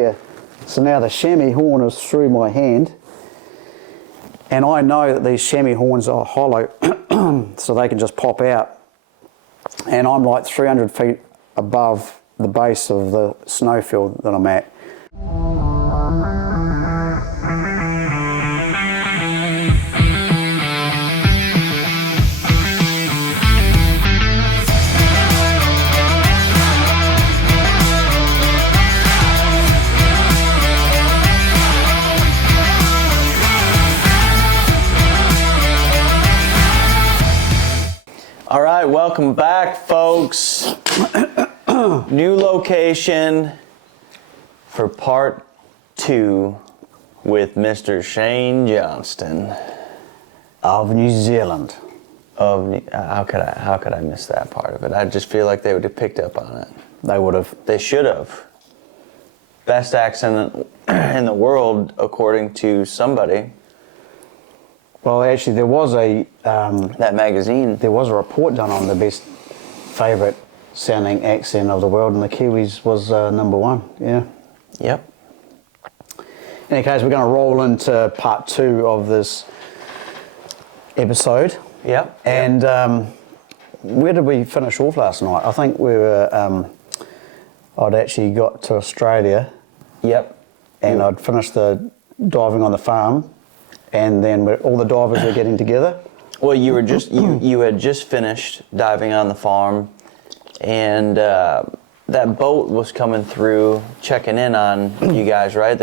Yeah. So now the chamois horn is through my hand, and I know that these chamois horns are hollow, so they can just pop out. And I'm like 300 feet above the base of the snowfield that I'm at. All right, welcome back, folks. New location for part 2 with Mr. Shane Johnston Of New Zealand. How could I miss that part of it? I just feel like they would have picked up on it. They would have. They should have. Best accent in the world, according to somebody. Well, actually, there was that magazine. There was a report done on the best favourite sounding accent of the world, and the Kiwis was number 1. Yeah. Yep. In any case, we're going to roll into part 2 of this episode. Yep. And where did we finish off last night? I think we were. I'd actually got to Australia. Yep. And I'd finished the diving on the farm. And then all the divers were getting together. Well, you were just you had just finished diving on the farm, and that boat was coming through, checking in on you guys, right?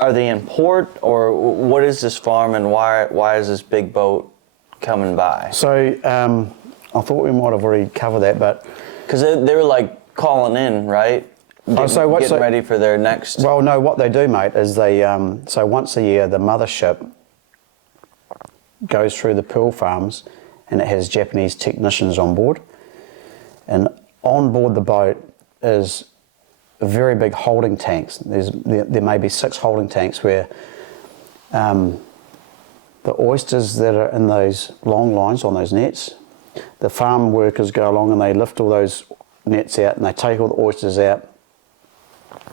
Are they in port, or what is this farm, and why is this big boat coming by? So I thought we might have already covered that, but because they were like calling in, right? Getting ready for their next... Well, no, what they do, mate, is they... so once a year, the mothership goes through the pearl farms, and it has Japanese technicians on board. And on board the boat is very big holding tanks. There may be 6 holding tanks where the oysters that are in those long lines on those nets, the farm workers go along and they lift all those nets out and they take all the oysters out,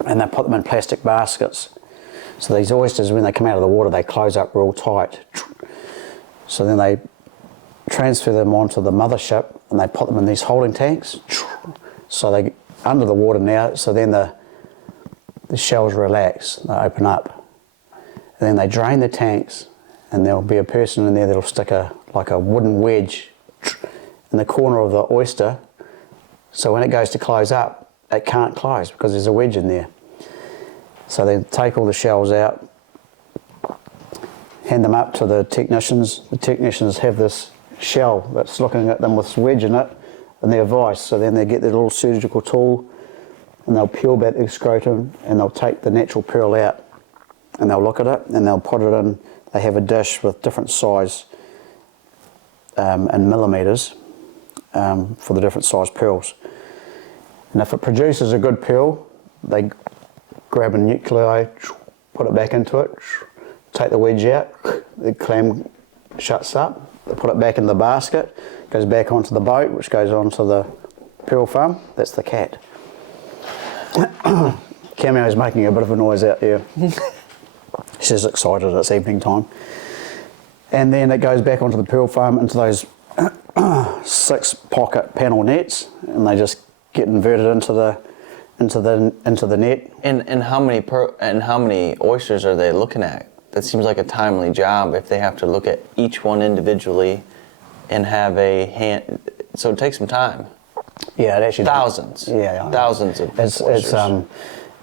and they put them in plastic baskets. So these oysters, when they come out of the water, they close up real tight. So then they transfer them onto the mothership and they put them in these holding tanks. So they under the water now, so then the shells relax, they open up. And then they drain the tanks, and there'll be a person in there that'll stick a wooden wedge in the corner of the oyster. So when it goes to close up, it can't close because there's a wedge in there. So they take all the shells out, hand them up to the technicians. The technicians have this shell that's looking at them with this wedge in it in their vise. So then they get their little surgical tool and they'll peel back the scrotum and they'll take the natural pearl out and they'll look at it and they'll put it in. They have a dish with different size in millimetres for the different size pearls. And if it produces a good pearl, they grab a nuclei, put it back into it, take the wedge out, the clam shuts up, they put it back in the basket, goes back onto the boat, which goes onto the pearl farm. That's the cat. Cameo is making a bit of a noise out there. She's excited, it's evening time. And then it goes back onto the pearl farm into those 6 pocket panel nets, and they just get inverted into the net. And how many oysters are they looking at? That seems like a timely job if they have to look at each one individually and have a hand. So it takes some time. Yeah, it actually thousands. Yeah, thousands of oysters.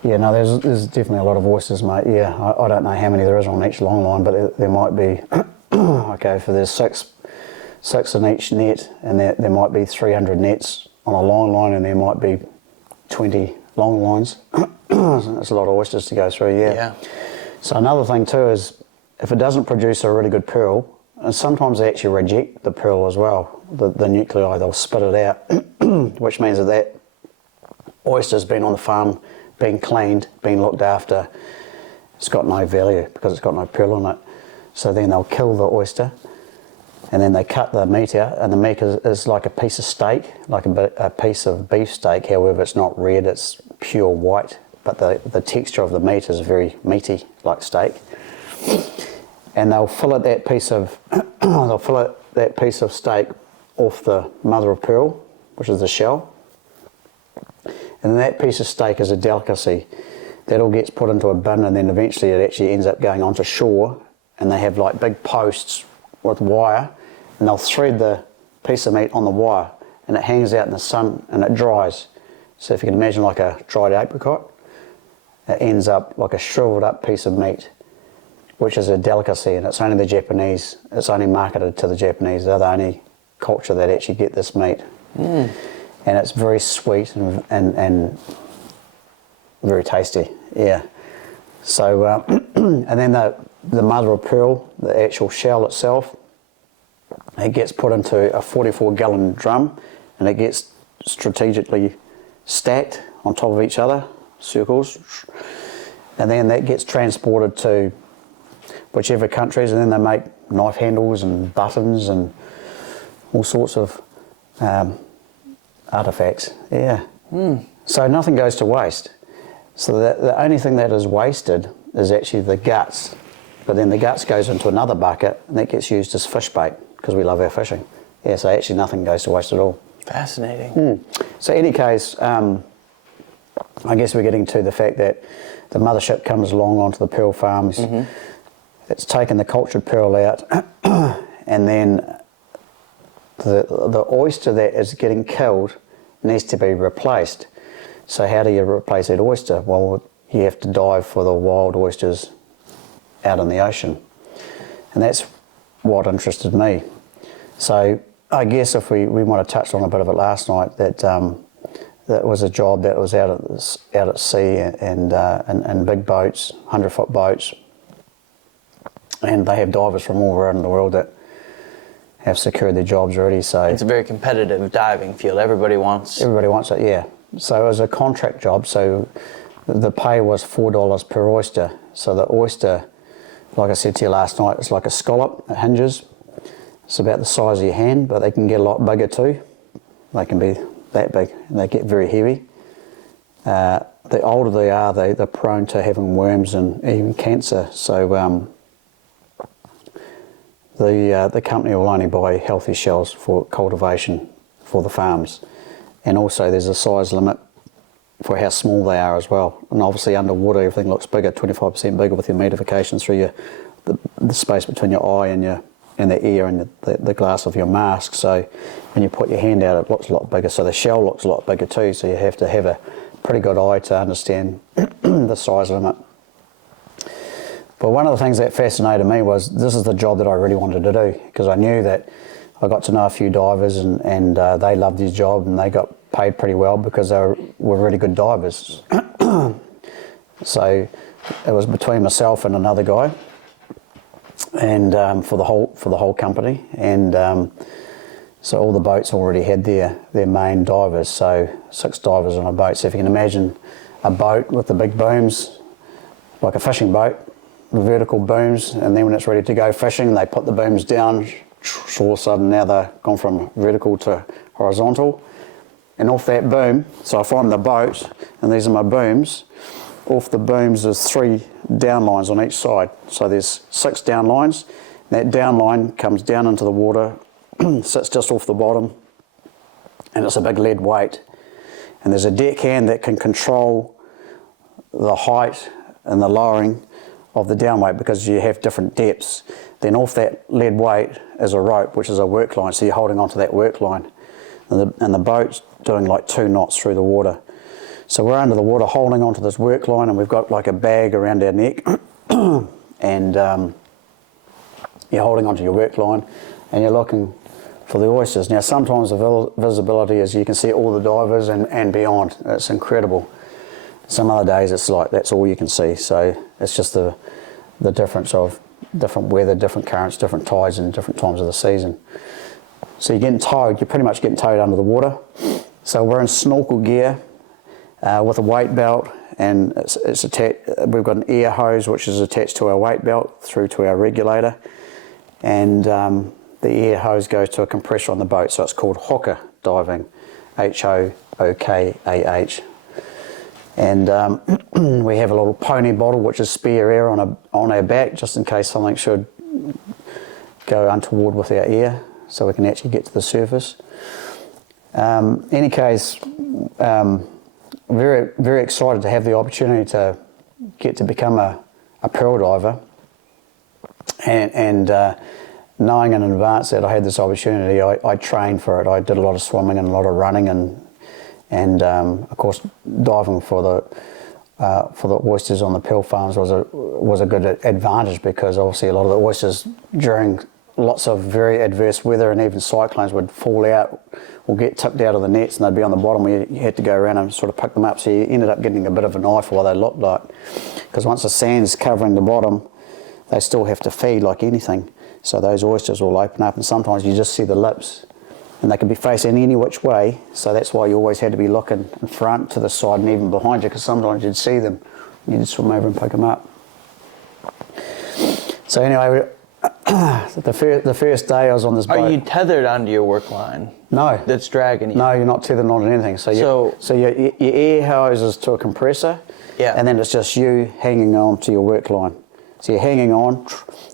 There's definitely a lot of oysters, mate. Yeah, I don't know how many there is on each long line, but there might be. Okay, if there's six in each net, and there might be 300 nets on a long line, and there might be 20 long lines. That's a lot of oysters to go through, yeah. So another thing too is, if it doesn't produce a really good pearl, and sometimes they actually reject the pearl as well, the nuclei, they'll spit it out, which means that oyster's been on the farm, been cleaned, been looked after, it's got no value because it's got no pearl in it. So then they'll kill the oyster, and then they cut the meat out, and the meat is like a piece of steak, like a piece of beef steak. However, it's not red, it's pure white but the texture of the meat is very meaty, like steak. And they'll fillet that piece of steak off the mother of pearl, which is the shell. And that piece of steak is a delicacy. That all gets put into a bin, and then eventually it actually ends up going onto shore, and they have like big posts with wire, and they'll thread the piece of meat on the wire, and it hangs out in the sun and it dries. So if you can imagine like a dried apricot, it ends up like a shriveled up piece of meat, which is a delicacy, and it's only the Japanese, it's only marketed to the Japanese. They're the only culture that actually get this meat. And it's very sweet and very tasty, yeah. So, and then the mother of pearl, the actual shell itself, it gets put into a 44-gallon drum, and it gets strategically stacked on top of each other, circles, and then that gets transported to whichever countries, and then they make knife handles and buttons and all sorts of artifacts, yeah. So nothing goes to waste. So the only thing that is wasted is actually the guts, but then the guts goes into another bucket, and that gets used as fish bait, because we love our fishing. Yeah, so actually nothing goes to waste at all. Fascinating. So in any case, I guess we're getting to the fact that the mothership comes along onto the pearl farms. It's taken the cultured pearl out, and then the oyster that is getting killed needs to be replaced. So how do you replace that oyster? Well, you have to dive for the wild oysters out in the ocean. And that's what interested me. So I guess if we might have touched on a bit of it last night, that that was a job that was out at sea and big boats, 100-foot boats. And they have divers from all around the world that have secured their jobs already. So It's a very competitive diving field. Everybody wants it, yeah. So it was a contract job, so the pay was $4 per oyster. So the oyster, like I said to you last night, it's like a scallop, it hinges. It's about the size of your hand, but they can get a lot bigger too. They can be that big, and they get very heavy. The older they are, they're prone to having worms and even cancer. So the company will only buy healthy shells for cultivation for the farms. And also there's a size limit for how small they are as well. And obviously underwater everything looks bigger, 25% bigger with your magnification through the space between your eye and the ear and the glass of your mask. So when you put your hand out, it looks a lot bigger. So the shell looks a lot bigger too. So you have to have a pretty good eye to understand the size limit. But one of the things that fascinated me was this is the job that I really wanted to do, because I knew that I got to know a few divers and they loved his job and they got paid pretty well because they were really good divers. So it was between myself and another guy, and for the whole company, and so all the boats already had their main divers. So 6 divers on a boat. So if you can imagine a boat with the big booms, like a fishing boat, the vertical booms, and then when it's ready to go fishing, they put the booms down. So all of a sudden now they've gone from vertical to horizontal, and off that boom, so if I'm the boat and these are my booms, off the booms there's 3 down lines on each side. So there's 6 down lines. That down line comes down into the water, sits just off the bottom, and it's a big lead weight. And there's a deckhand that can control the height and the lowering of the down weight, because you have different depths. Then off that lead weight is a rope, which is a work line, so you're holding onto that work line. And the boat's doing like 2 knots through the water. So we're under the water holding onto this work line, and we've got like a bag around our neck, and you're holding onto your work line, and you're looking for the oysters. Now sometimes the visibility is you can see all the divers and beyond. It's incredible. Some other days it's like that's all you can see. So it's just the difference of different weather, different currents, different tides, and different times of the season. So you're getting towed. You're pretty much getting towed under the water. So we're in snorkel gear with a weight belt, and it's attached. We've got an air hose which is attached to our weight belt through to our regulator, and the air hose goes to a compressor on the boat. So it's called hooker diving, HOOKAH. And we have a little pony bottle, which is spare air on our back, just in case something should go untoward with our air, so we can actually get to the surface. Any case, very, very excited to have the opportunity to get to become a pearl diver, and knowing in advance that I had this opportunity, I trained for it. I did a lot of swimming and a lot of running, and of course diving for the oysters on the pearl farms was a good advantage, because obviously a lot of the oysters during lots of very adverse weather and even cyclones would fall out or get tipped out of the nets, and they'd be on the bottom where you had to go around and sort of pick them up. So you ended up getting a bit of a knife while they looked like, because once the sand's covering the bottom, they still have to feed like anything. So those oysters will open up, and sometimes you just see the lips, and they can be facing any which way. So that's why you always had to be looking in front, to the side, and even behind you, because sometimes you'd see them and you'd swim over and pick them up. So anyway, the first day I was on this boat. Are you tethered onto your work line? No. That's dragging you? No, you're not tethered on anything. So your air hose is to a compressor, yeah, and then it's just you hanging on to your work line. So you're hanging on,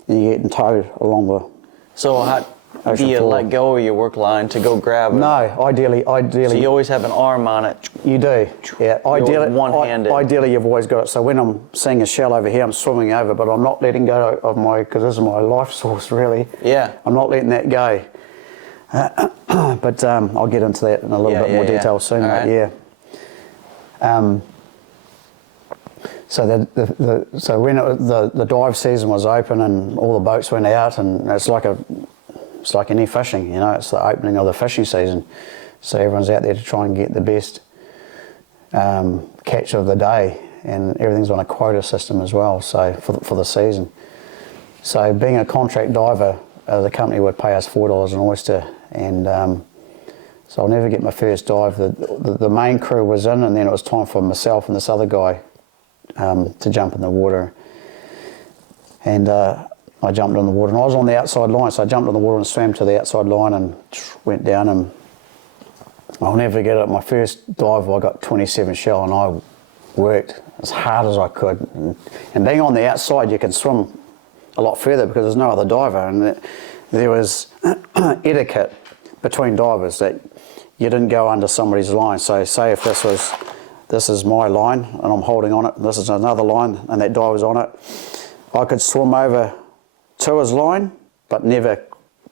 and you're getting towed along the. So how do you let go of your work line to go grab it? No, ideally. So you always have an arm on it. You do, yeah. Ideally, one-handed. Ideally, you've always got it. So when I'm seeing a shell over here, I'm swimming over, but I'm not letting go of because this is my life source, really. Yeah. I'm not letting that go. But I'll get into that in a little bit more detail soon. All right. Yeah. So when the dive season was open and all the boats went out, and it's like any fishing, you know, it's the opening of the fishing season. So everyone's out there to try and get the best catch of the day, and everything's on a quota system as well. So for the season. So being a contract diver, the company would pay us $4 an oyster, and so I'll never get my first dive. The main crew was in, and then it was time for myself and this other guy to jump in the water, and I jumped in the water, and I was on the outside line, so I jumped in the water and swam to the outside line and went down, and I'll never forget it. My first dive, I got 27 shell, and I worked as hard as I could, and being on the outside, you can swim a lot further because there's no other diver, and there was etiquette between divers that you didn't go under somebody's line. So say if this is my line and I'm holding on it, and this is another line and that diver's on it, I could swim over to his line but never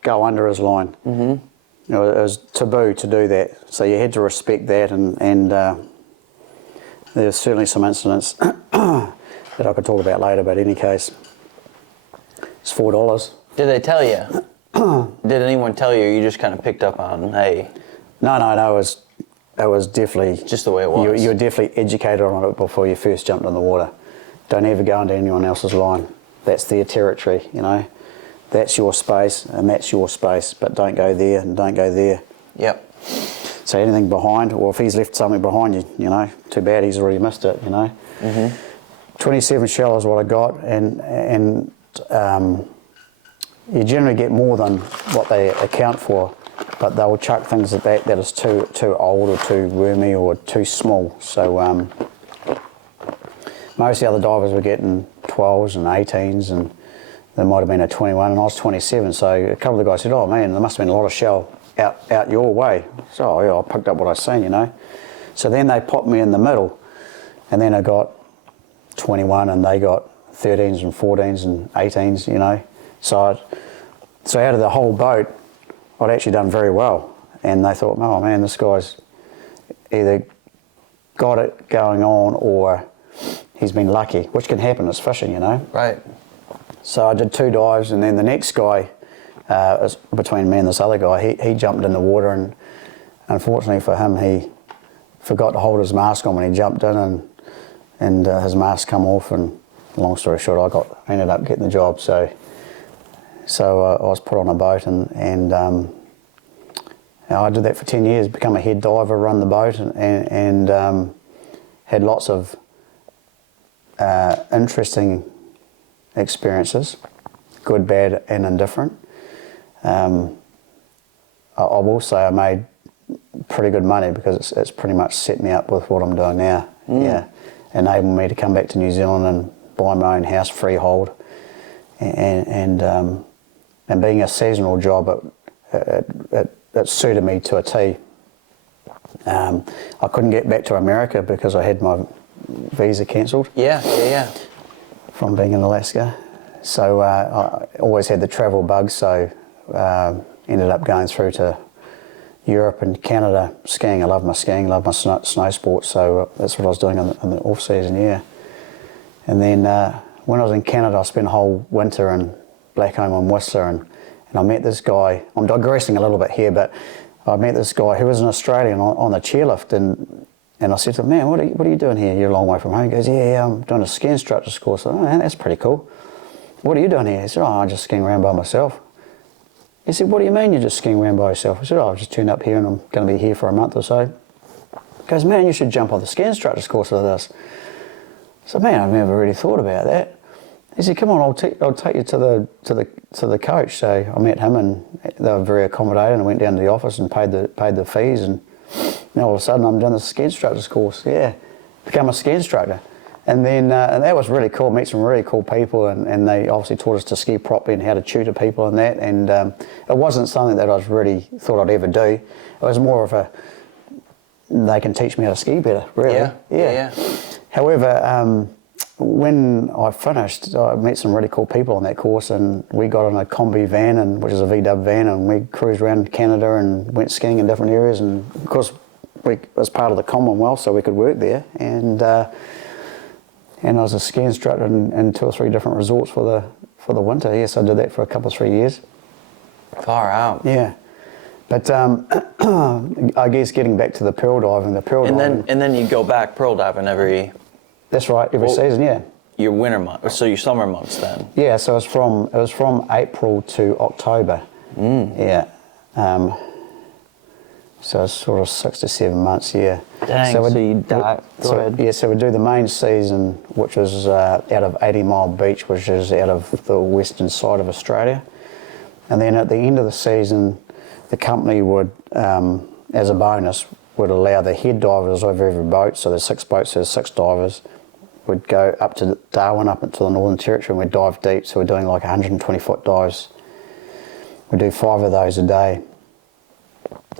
go under his line. Mm-hmm. You know, it was taboo to do that, so you had to respect that, and there's certainly some incidents that I could talk about later, but in any case, it's $4. Did they tell you? Did anyone tell you, or you just kind of picked up on, hey? No, it was definitely just the way it was. You were definitely educated on it before you first jumped in the water. Don't ever go into anyone else's line. That's their territory, you know. That's your space, and that's your space, but don't go there and don't go there. Yep. So anything behind, or if he's left something behind you, you know, too bad, he's already missed it, you know. Mm-hmm. 27 shell is what I got, and you generally get more than what they account for, but they'll chuck things at that is too old or too wormy or too small. So most of the other divers were getting 12s and 18s, and there might have been a 21, and I was 27. So a couple of the guys said, "Oh man, there must have been a lot of shell out your way." So oh, yeah, I picked up what I seen, you know. So then they popped me in the middle, and then I got 21, and they got 13s and 14s and 18s, you know. So out of the whole boat, I'd actually done very well, and they thought, "Oh man, this guy's either got it going on or he's been lucky," which can happen. It's fishing, you know. Right. So I did 2 dives, and then the next guy, between me and this other guy, he jumped in the water, and unfortunately for him, he forgot to hold his mask on when he jumped in, and his mask come off, and long story short, I ended up getting the job. So I was put on a boat, and I did that for 10 years, become a head diver, run the boat, and had lots of interesting experiences, good, bad, and indifferent. I will say I made pretty good money because it's pretty much set me up with what I'm doing now, Yeah, enabled me to come back to New Zealand and buy my own house freehold, and being a seasonal job, it suited me to a T. I couldn't get back to America because I had my visa cancelled. Yeah. From being in Alaska. So I always had the travel bug, so ended up going through to Europe and Canada skiing. I love my skiing, love my snow sports, so that's what I was doing in the off-season, yeah. And then when I was in Canada, I spent a whole winter in Blackcomb and Whistler, and I met this guy. I'm digressing a little bit here, but I met this guy who was an Australian on the chairlift, and I said to him, man, what are you doing here? You're a long way from home. He goes, yeah, I'm doing a ski instructor's course. I said, oh, man, that's pretty cool. What are you doing here? He said, oh, I'm just skiing around by myself. He said, what do you mean you're just skiing around by yourself? I said, oh, I've just turned up here and I'm going to be here for a month or so. He goes, man, you should jump on the ski instructor's course with us. I said, man, I've never really thought about that. He said, come on, I'll take you to the coach. So I met him, and they were very accommodating. I went down to the office and paid the fees, and now all of a sudden I'm doing the ski instructor's course. Yeah, become a ski instructor. And then and that was really cool. Meet some really cool people, and they obviously taught us to ski properly and how to tutor people and that. And it wasn't something that I was really thought I'd ever do. It was more of a, they can teach me how to ski better, really. Yeah. However, when I finished, I met some really cool people on that course, and we got on a Combi van, which is a VW van, and we cruised around Canada and went skiing in different areas. And of course, we was part of the Commonwealth, so we could work there. And I was a ski instructor in 2 or 3 different resorts for the winter. Yes, I did that for a couple of 3 years. Far out. Yeah, but I guess getting back to the pearl diving, And then you go back pearl diving every. That's right, every season. Yeah. Your winter months, so your summer months then. Yeah, so it was from April to October. Yeah. So it's sort of 6 to 7 months, yeah. Dang, so you dive. Go ahead. Yeah, so we do the main season, which is out of 80 Mile Beach, which is out of the western side of Australia. And then at the end of the season, the company would, as a bonus, would allow the head divers of every boat, so there's 6 boats, there's 6 divers, would go up to Darwin, up into the Northern Territory, and we'd dive deep, so we're doing like 120-foot dives. We do 5 of those a day,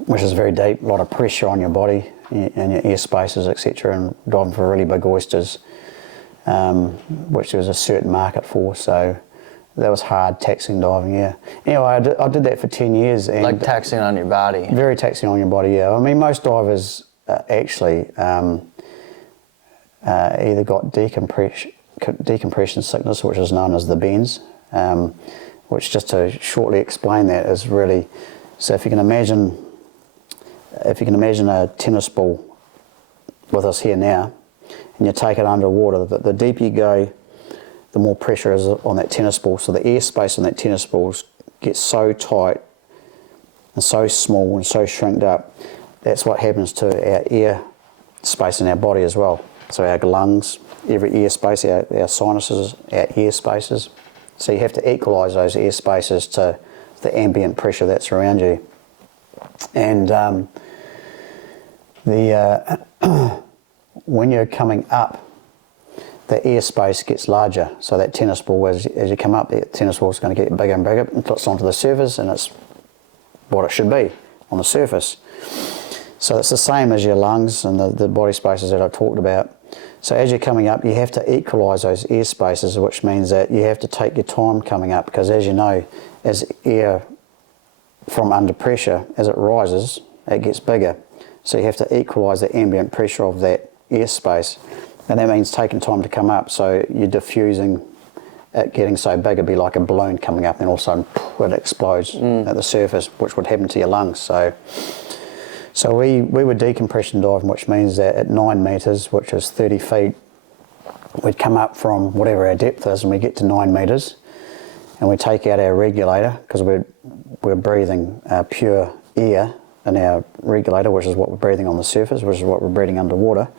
which is very deep, a lot of pressure on your body and your air spaces, etc., and diving for really big oysters, which there was a certain market for, so that was hard, taxing diving, yeah. Anyway, I did that for 10 years. And like taxing on your body. Very taxing on your body, yeah. I mean, most divers actually either got decompression sickness, which is known as the bends, which, just to shortly explain that, is really, so if you can imagine a tennis ball with us here now, and you take it underwater, the deeper you go, the more pressure is on that tennis ball. So the airspace on that tennis ball gets so tight and so small and so shrinked up. That's what happens to our air space in our body as well. So our lungs, every air space, our sinuses, our air spaces. So you have to equalise those air spaces to the ambient pressure that's around you. And when you're coming up, the airspace gets larger. So that tennis ball, as you come up, the tennis ball is going to get bigger and bigger. It puts onto the surface, and it's what it should be on the surface. So it's the same as your lungs and the body spaces that I talked about. So as you're coming up, you have to equalise those air spaces, which means that you have to take your time coming up, because as you know, as air from under pressure, as it rises, it gets bigger. So you have to equalise the ambient pressure of that airspace, and that means taking time to come up. So you're diffusing it getting so big, it'd be like a balloon coming up, and all of a sudden it explodes at the surface, which would happen to your lungs. So we would decompression dive, which means that at 9 metres, which is 30 feet, we'd come up from whatever our depth is, and we get to 9 metres, and we take out our regulator, because we're breathing pure air in our regulator, which is what we're breathing on the surface, which is what we're breathing underwater.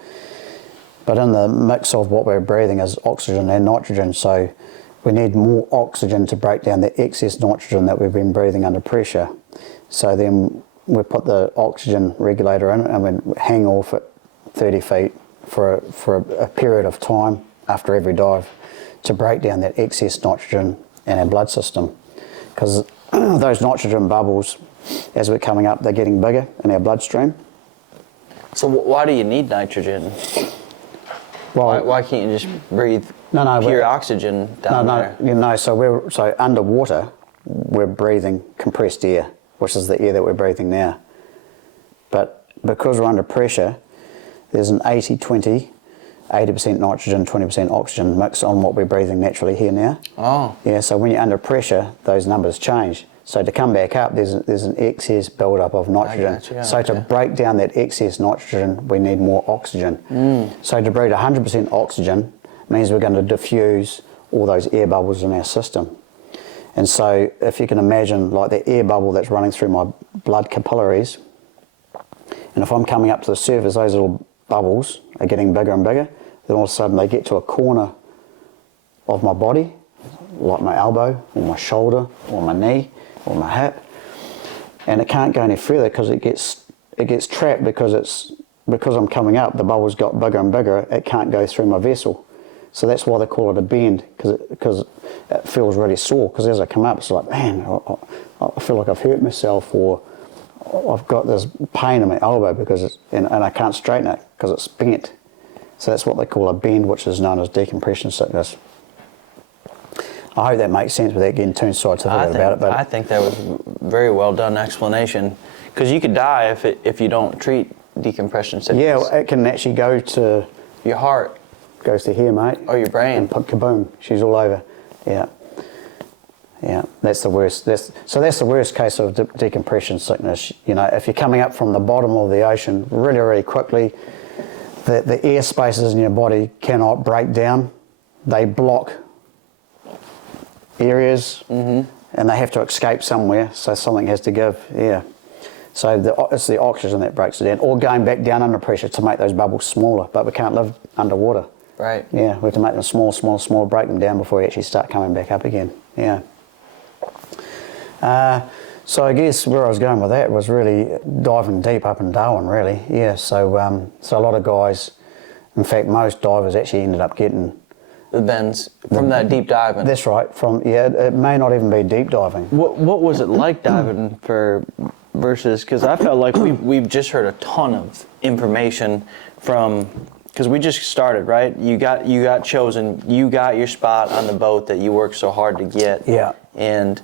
But in the mix of what we're breathing is oxygen and nitrogen, so we need more oxygen to break down the excess nitrogen that we've been breathing under pressure. So then we put the oxygen regulator in, and we hang off at 30 feet, for a period of time after every dive to break down that excess nitrogen in our blood system, because those nitrogen bubbles, as we're coming up, they're getting bigger in our bloodstream. So why do you need nitrogen? Well, Why can't you just breathe No, pure oxygen down there? No. So underwater, we're breathing compressed air, which is the air that we're breathing now. But because we're under pressure, there's an 80-20, 80% nitrogen, 20% oxygen mix on what we're breathing naturally here now. Oh. Yeah. So when you're under pressure, those numbers change. So to come back up, there's an excess buildup of nitrogen. gotcha, So to okay. break down that excess nitrogen, we need more oxygen. So to breathe 100% oxygen means we're going to diffuse all those air bubbles in our system. And so if you can imagine like the air bubble that's running through my blood capillaries, and if I'm coming up to the surface, those little bubbles are getting bigger and bigger, then all of a sudden they get to a corner of my body, like my elbow or my shoulder or my knee or my hip, and it can't go any further because it gets trapped because I'm coming up, the bubbles got bigger and bigger, it can't go through my vessel. So that's why they call it a bend, because it feels really sore, because as I come up it's like, man, I feel like I've hurt myself, or I've got this pain in my elbow because and I can't straighten it because it's bent. So that's what they call a bend, which is known as decompression sickness. I hope that makes sense without getting too scientific about it. But I think that was very well done explanation, because you could die if you don't treat decompression sickness. yeah, it can actually go to Your heart goes to here, mate. or your brain. And kaboom, she's all over. Yeah. Yeah, that's the worst. That's the worst case of decompression sickness. You know, if you're coming up from the bottom of the ocean really, really quickly, the air spaces in your body cannot break down. They block areas, and they have to escape somewhere, so something has to give. Yeah. So it's the oxygen that breaks it down, or going back down under pressure to make those bubbles smaller, but we can't live underwater. Right. Yeah, we have to make them small, break them down before we actually start coming back up again. Yeah. So I guess where I was going with that was really diving deep up in Darwin, really. Yeah, so a lot of guys, in fact most divers actually ended up getting The bends from that deep diving. That's right. It may not even be deep diving. What was it like diving versus, because I felt like we've just heard a ton of information from, because we just started, right? You got chosen, you got your spot on the boat that you worked so hard to get. Yeah. And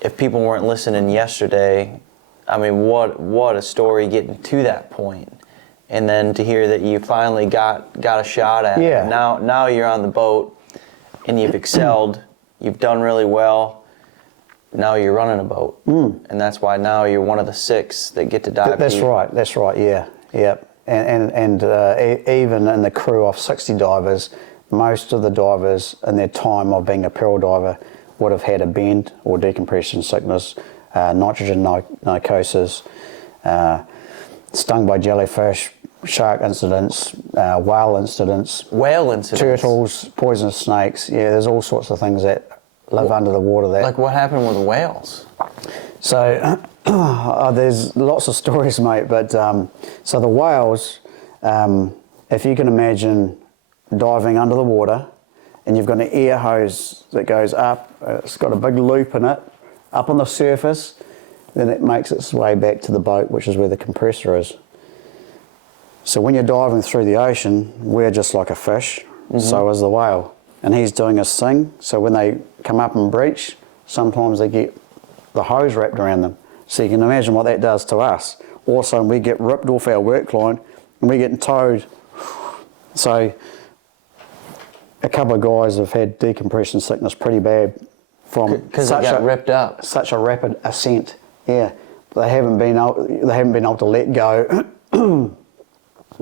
if people weren't listening yesterday, I mean, what a story getting to that point. And then to hear that you finally got a shot at Yeah. it. Now you're on the boat and you've excelled, you've done really well. Now you're running a boat. And that's why now you're one of the 6 that get to dive. That's right, yeah. And even in the crew of 60 divers, most of the divers in their time of being a peril diver would have had a bend or decompression sickness, nitrogen narcosis, stung by jellyfish, shark incidents, whale incidents, turtles, poisonous snakes. Yeah, there's all sorts of things that live under the water. Like what happened with whales? So there's lots of stories, mate. But so the whales, if you can imagine diving under the water, and you've got an air hose that goes up. It's got a big loop in it, up on the surface. Then it makes its way back to the boat, which is where the compressor is. So when you're diving through the ocean, we're just like a fish, so is the whale. And he's doing his thing, so when they come up and breach, sometimes they get the hose wrapped around them. So you can imagine what that does to us. All of a sudden we get ripped off our work line and we're getting towed. So a couple of guys have had decompression sickness pretty bad from because it got ripped up. Such a rapid ascent. Yeah, they haven't been able to let go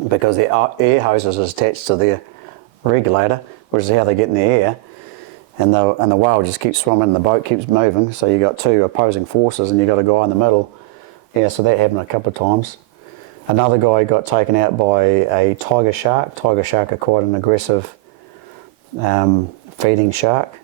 because the air hose is attached to their regulator, which is how they get in the air, and the whale just keeps swimming and the boat keeps moving. So you got 2 opposing forces and you got a guy in the middle. Yeah, so that happened a couple of times. Another guy got taken out by a tiger shark. Tiger shark are quite an aggressive feeding shark,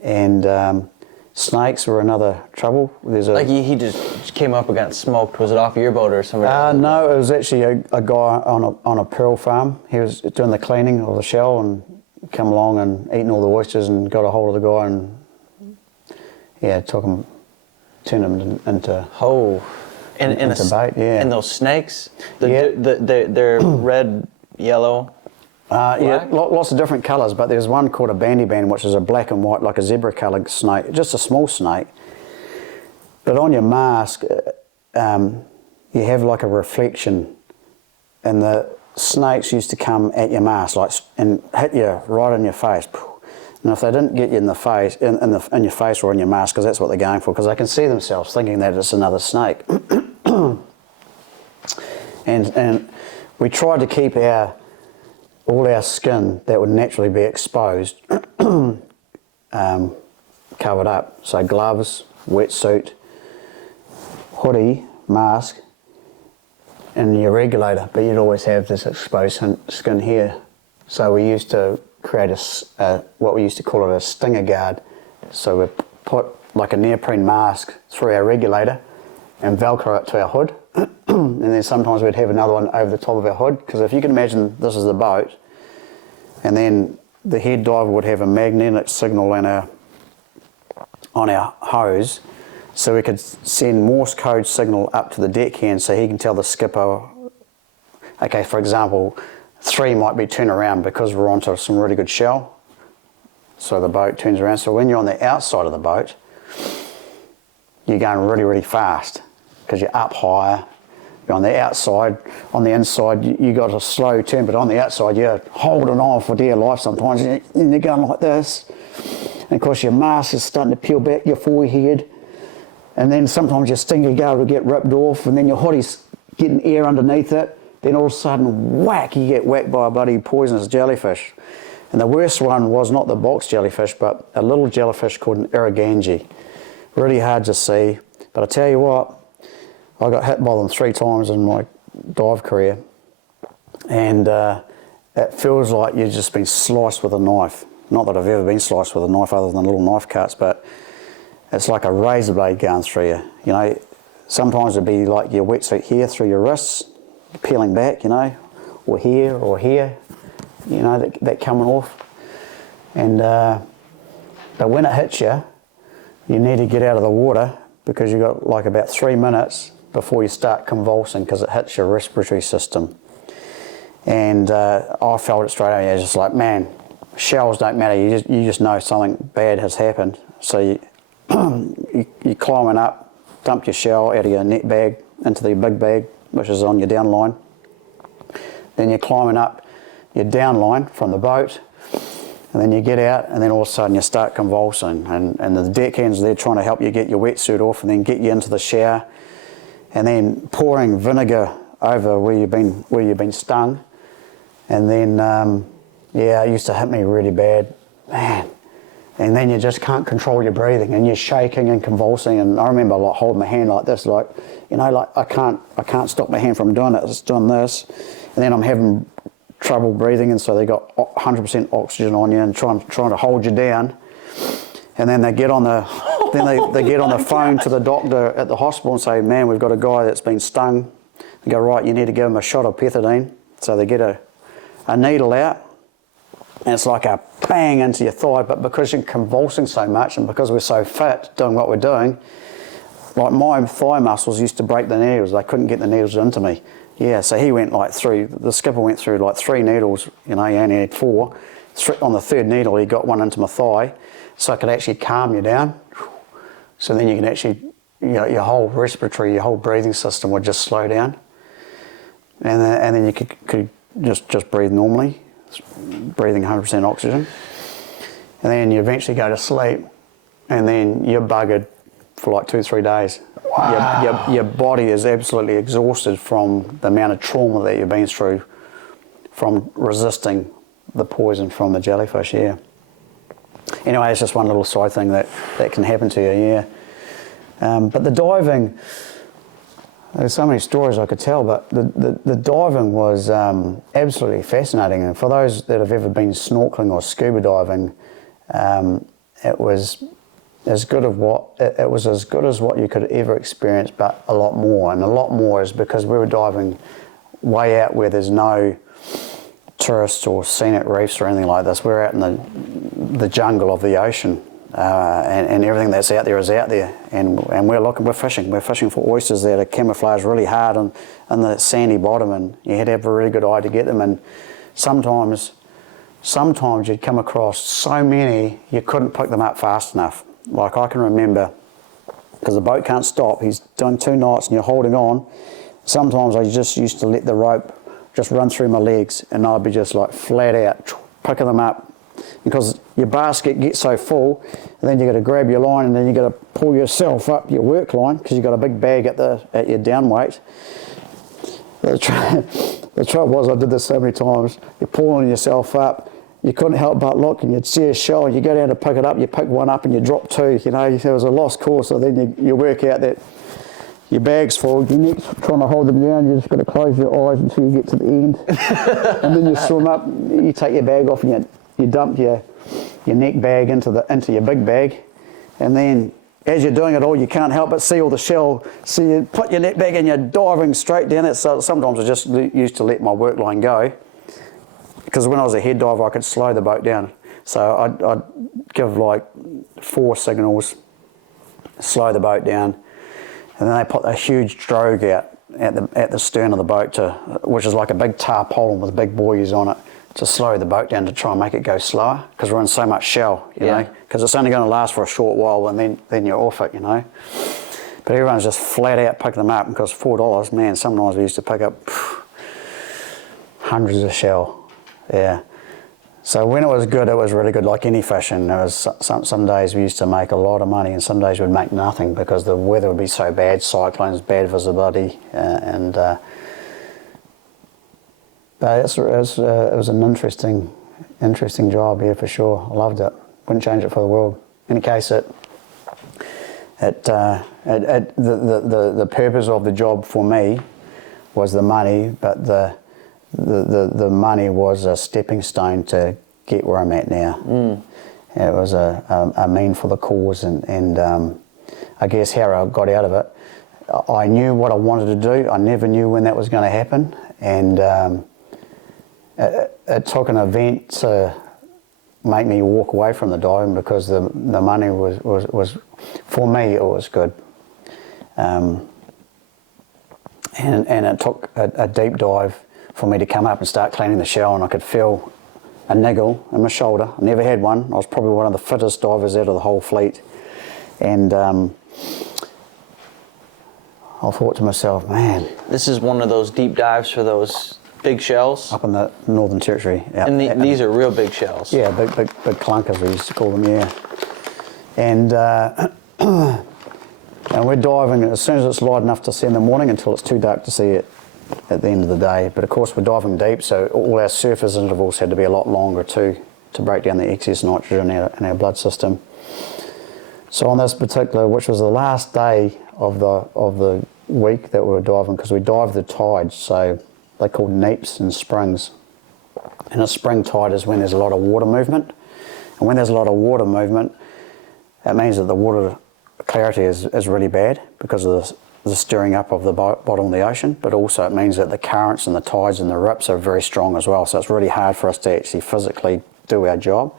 and snakes were another trouble. He just came up and got smoked? Was it off your boat or somebody? No, it was actually a guy on a pearl farm. He was doing the cleaning of the shell and come along and eating all the oysters and got a hold of the guy and turned him into into bait. Yeah. And those snakes, they're red, yellow. Lots of different colours, but there's one called a bandy, which is a black and white, like a zebra coloured snake, just a small snake. But on your mask, you have like a reflection, and the snakes used to come at your mask and hit you right in your face. And if they didn't get you in the face, in your face or in your mask, because that's what they're going for, because they can see themselves thinking that it's another snake. and we tried to keep all our skin that would naturally be exposed covered up. So gloves, wetsuit, hoodie, mask, and your regulator, but you'd always have this exposed skin here. So we used to create what we used to call it a stinger guard. So we put like a neoprene mask through our regulator and Velcro it to our hood. And then sometimes we'd have another one over the top of our hood, because if you can imagine this is the boat, and then the head diver would have a magnetic signal on our hose, so we could send Morse code signal up to the deckhand so he can tell the skipper, okay, for example, 3 might be turned around because we're onto some really good shell. So the boat turns around. So when you're on the outside of the boat, you're going really, really fast because you're up higher. You're on the outside. On the inside, you got a slow turn, but on the outside, you're holding on for dear life sometimes, and you're going like this. And of course, your mask is starting to peel back your forehead. And then sometimes your stinger guard will get ripped off, and then your hoodie's getting air underneath it. Then all of a sudden, whack, you get whacked by a bloody poisonous jellyfish. And the worst one was not the box jellyfish, but a little jellyfish called an irrigangi. Really hard to see. But I tell you what, I got hit by them 3 times in my dive career. And it feels like you've just been sliced with a knife. Not that I've ever been sliced with a knife other than little knife cuts, but it's like a razor blade going through you. You know, sometimes it'd be like your wetsuit here through your wrists, peeling back, you know, or here, you know, that coming off. And but when it hits you, you need to get out of the water, because you've got like about 3 minutes before you start convulsing, because it hits your respiratory system. And I felt it straight away. I was just like, man, shells don't matter. You just know something bad has happened. So you're climbing up, dump your shell out of your net bag into the big bag, which is on your down line. Then you're climbing up your down line from the boat, and then you get out, and then all of a sudden you start convulsing, and the deckhands, they're trying to help you get your wetsuit off and then get you into the shower, and then pouring vinegar over where you've been stung. And then it used to hit me really bad, man. And then you just can't control your breathing, and you're shaking and convulsing. And I remember like holding my hand like this, like, you know, like I can't stop my hand from doing it. It's doing this, and then I'm having trouble breathing, and so they got 100% oxygen on you and trying to hold you down. And then they get on the they get on the phone to the doctor at the hospital and say, man, we've got a guy that's been stung. They go, right, you need to give him a shot of pethidine. So they get a needle out, and it's like a bang into your thigh. But because you're convulsing so much, and because we're so fit doing what we're doing, like my thigh muscles used to break the needles. They couldn't get the needles into me. Yeah, so he went the skipper went through like 3 needles, you know, he only had 4. On the 3rd needle, he got one into my thigh, so I could actually calm you down. So then you can actually, you know, your whole respiratory, your whole breathing system would just slow down. And then you could just breathe normally, breathing 100% oxygen. And then you eventually go to sleep, and then you're buggered for like 2-3 days. Wow. Your body is absolutely exhausted from the amount of trauma that you've been through from resisting the poison from the jellyfish, yeah. Anyway, it's just one little side thing that can happen to you, yeah. But the diving, there's so many stories I could tell, but the diving was absolutely fascinating. And for those that have ever been snorkeling or scuba diving, it was as good of it was as good as what you could ever experience, but a lot more. And a lot more is because we were diving way out where there's no tourist or scenic reefs or anything like this. We're out in the jungle of the ocean, and everything that's out there is out there. And we're fishing for oysters that are camouflaged really hard on the sandy bottom, and you had to have a really good eye to get them. And sometimes you'd come across so many you couldn't pick them up fast enough. Like I can remember, because the boat can't stop, he's doing 2 knots and you're holding on. Sometimes I just used to let the rope just run through my legs, and I'd be just like flat out picking them up, because your basket gets so full, and then you got to grab your line, and then you got to pull yourself up your work line because you got a big bag at your down weight. The trouble was, I did this so many times. You're pulling yourself up, you couldn't help but look, and you'd see a shell, and you go down to pick it up, you pick one up, and you drop 2. You know, it was a lost cause. So then you work out that your bag's full, your neck's trying to hold them down, you just got to close your eyes until you get to the end. And then you swim up, you take your bag off, and you dump your neck bag into your big bag. And then as you're doing it all, you can't help but see all the shell. So you put your net bag and you're diving straight down it. So sometimes I just used to let my work line go, because when I was a head diver, I could slow the boat down. So I'd give like 4 signals, slow the boat down. And then they put a huge drogue out at the stern of the boat, which is like a big tarpaulin with big buoys on it, to slow the boat down to try and make it go slower, because we're in so much shell, you know, because it's only going to last for a short while, and then you're off it, you know. But everyone's just flat out picking them up, because $4, man, sometimes we used to pick up hundreds of shell, yeah. So when it was good, it was really good, like any fishing. There was some days we used to make a lot of money, and some days we'd make nothing because the weather would be so bad, cyclones, bad visibility, but it was an interesting job, yeah, for sure. I loved it. Wouldn't change it for the world. In any case, the purpose of the job for me was the money, but the money was a stepping stone to get where I'm at now. It was a mean for the cause, and I guess how I got out of it, I knew what I wanted to do. I never knew when that was going to happen, and it took an event to make me walk away from the diving, because the money was for me, it was good. And it took a deep dive for me to come up and start cleaning the shell, and I could feel a niggle in my shoulder. I never had one. I was probably one of the fittest divers out of the whole fleet. And I thought to myself, man. This is one of those deep dives for those big shells? Up in the Northern Territory. Yeah. And these are real big shells? Yeah, big clunkers, we used to call them, yeah. And and we're diving as soon as it's light enough to see in the morning until it's too dark to see it at the end of the day. But of course we're diving deep, so all our surface intervals had to be a lot longer too, to break down the excess nitrogen in our blood system. So on this particular, which was the last day of the week that we were diving, because we dived the tides, so they're called neaps and springs. And a spring tide is when there's a lot of water movement. And when there's a lot of water movement, that means that the water clarity is really bad because of the stirring up of the bottom of the ocean, but also it means that the currents and the tides and the rips are very strong as well. So it's really hard for us to actually physically do our job.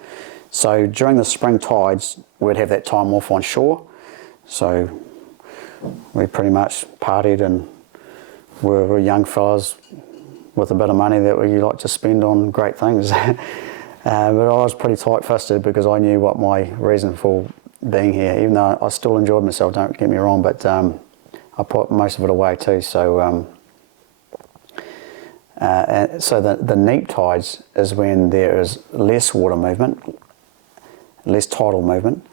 So during the spring tides, we'd have that time off on shore. So we pretty much partied, and we're young fellas with a bit of money that we like to spend on great things. But I was pretty tight-fisted because I knew what my reason for being here, even though I still enjoyed myself, don't get me wrong, but I put most of it away too. So so the neap tides is when there is less water movement, less tidal movement,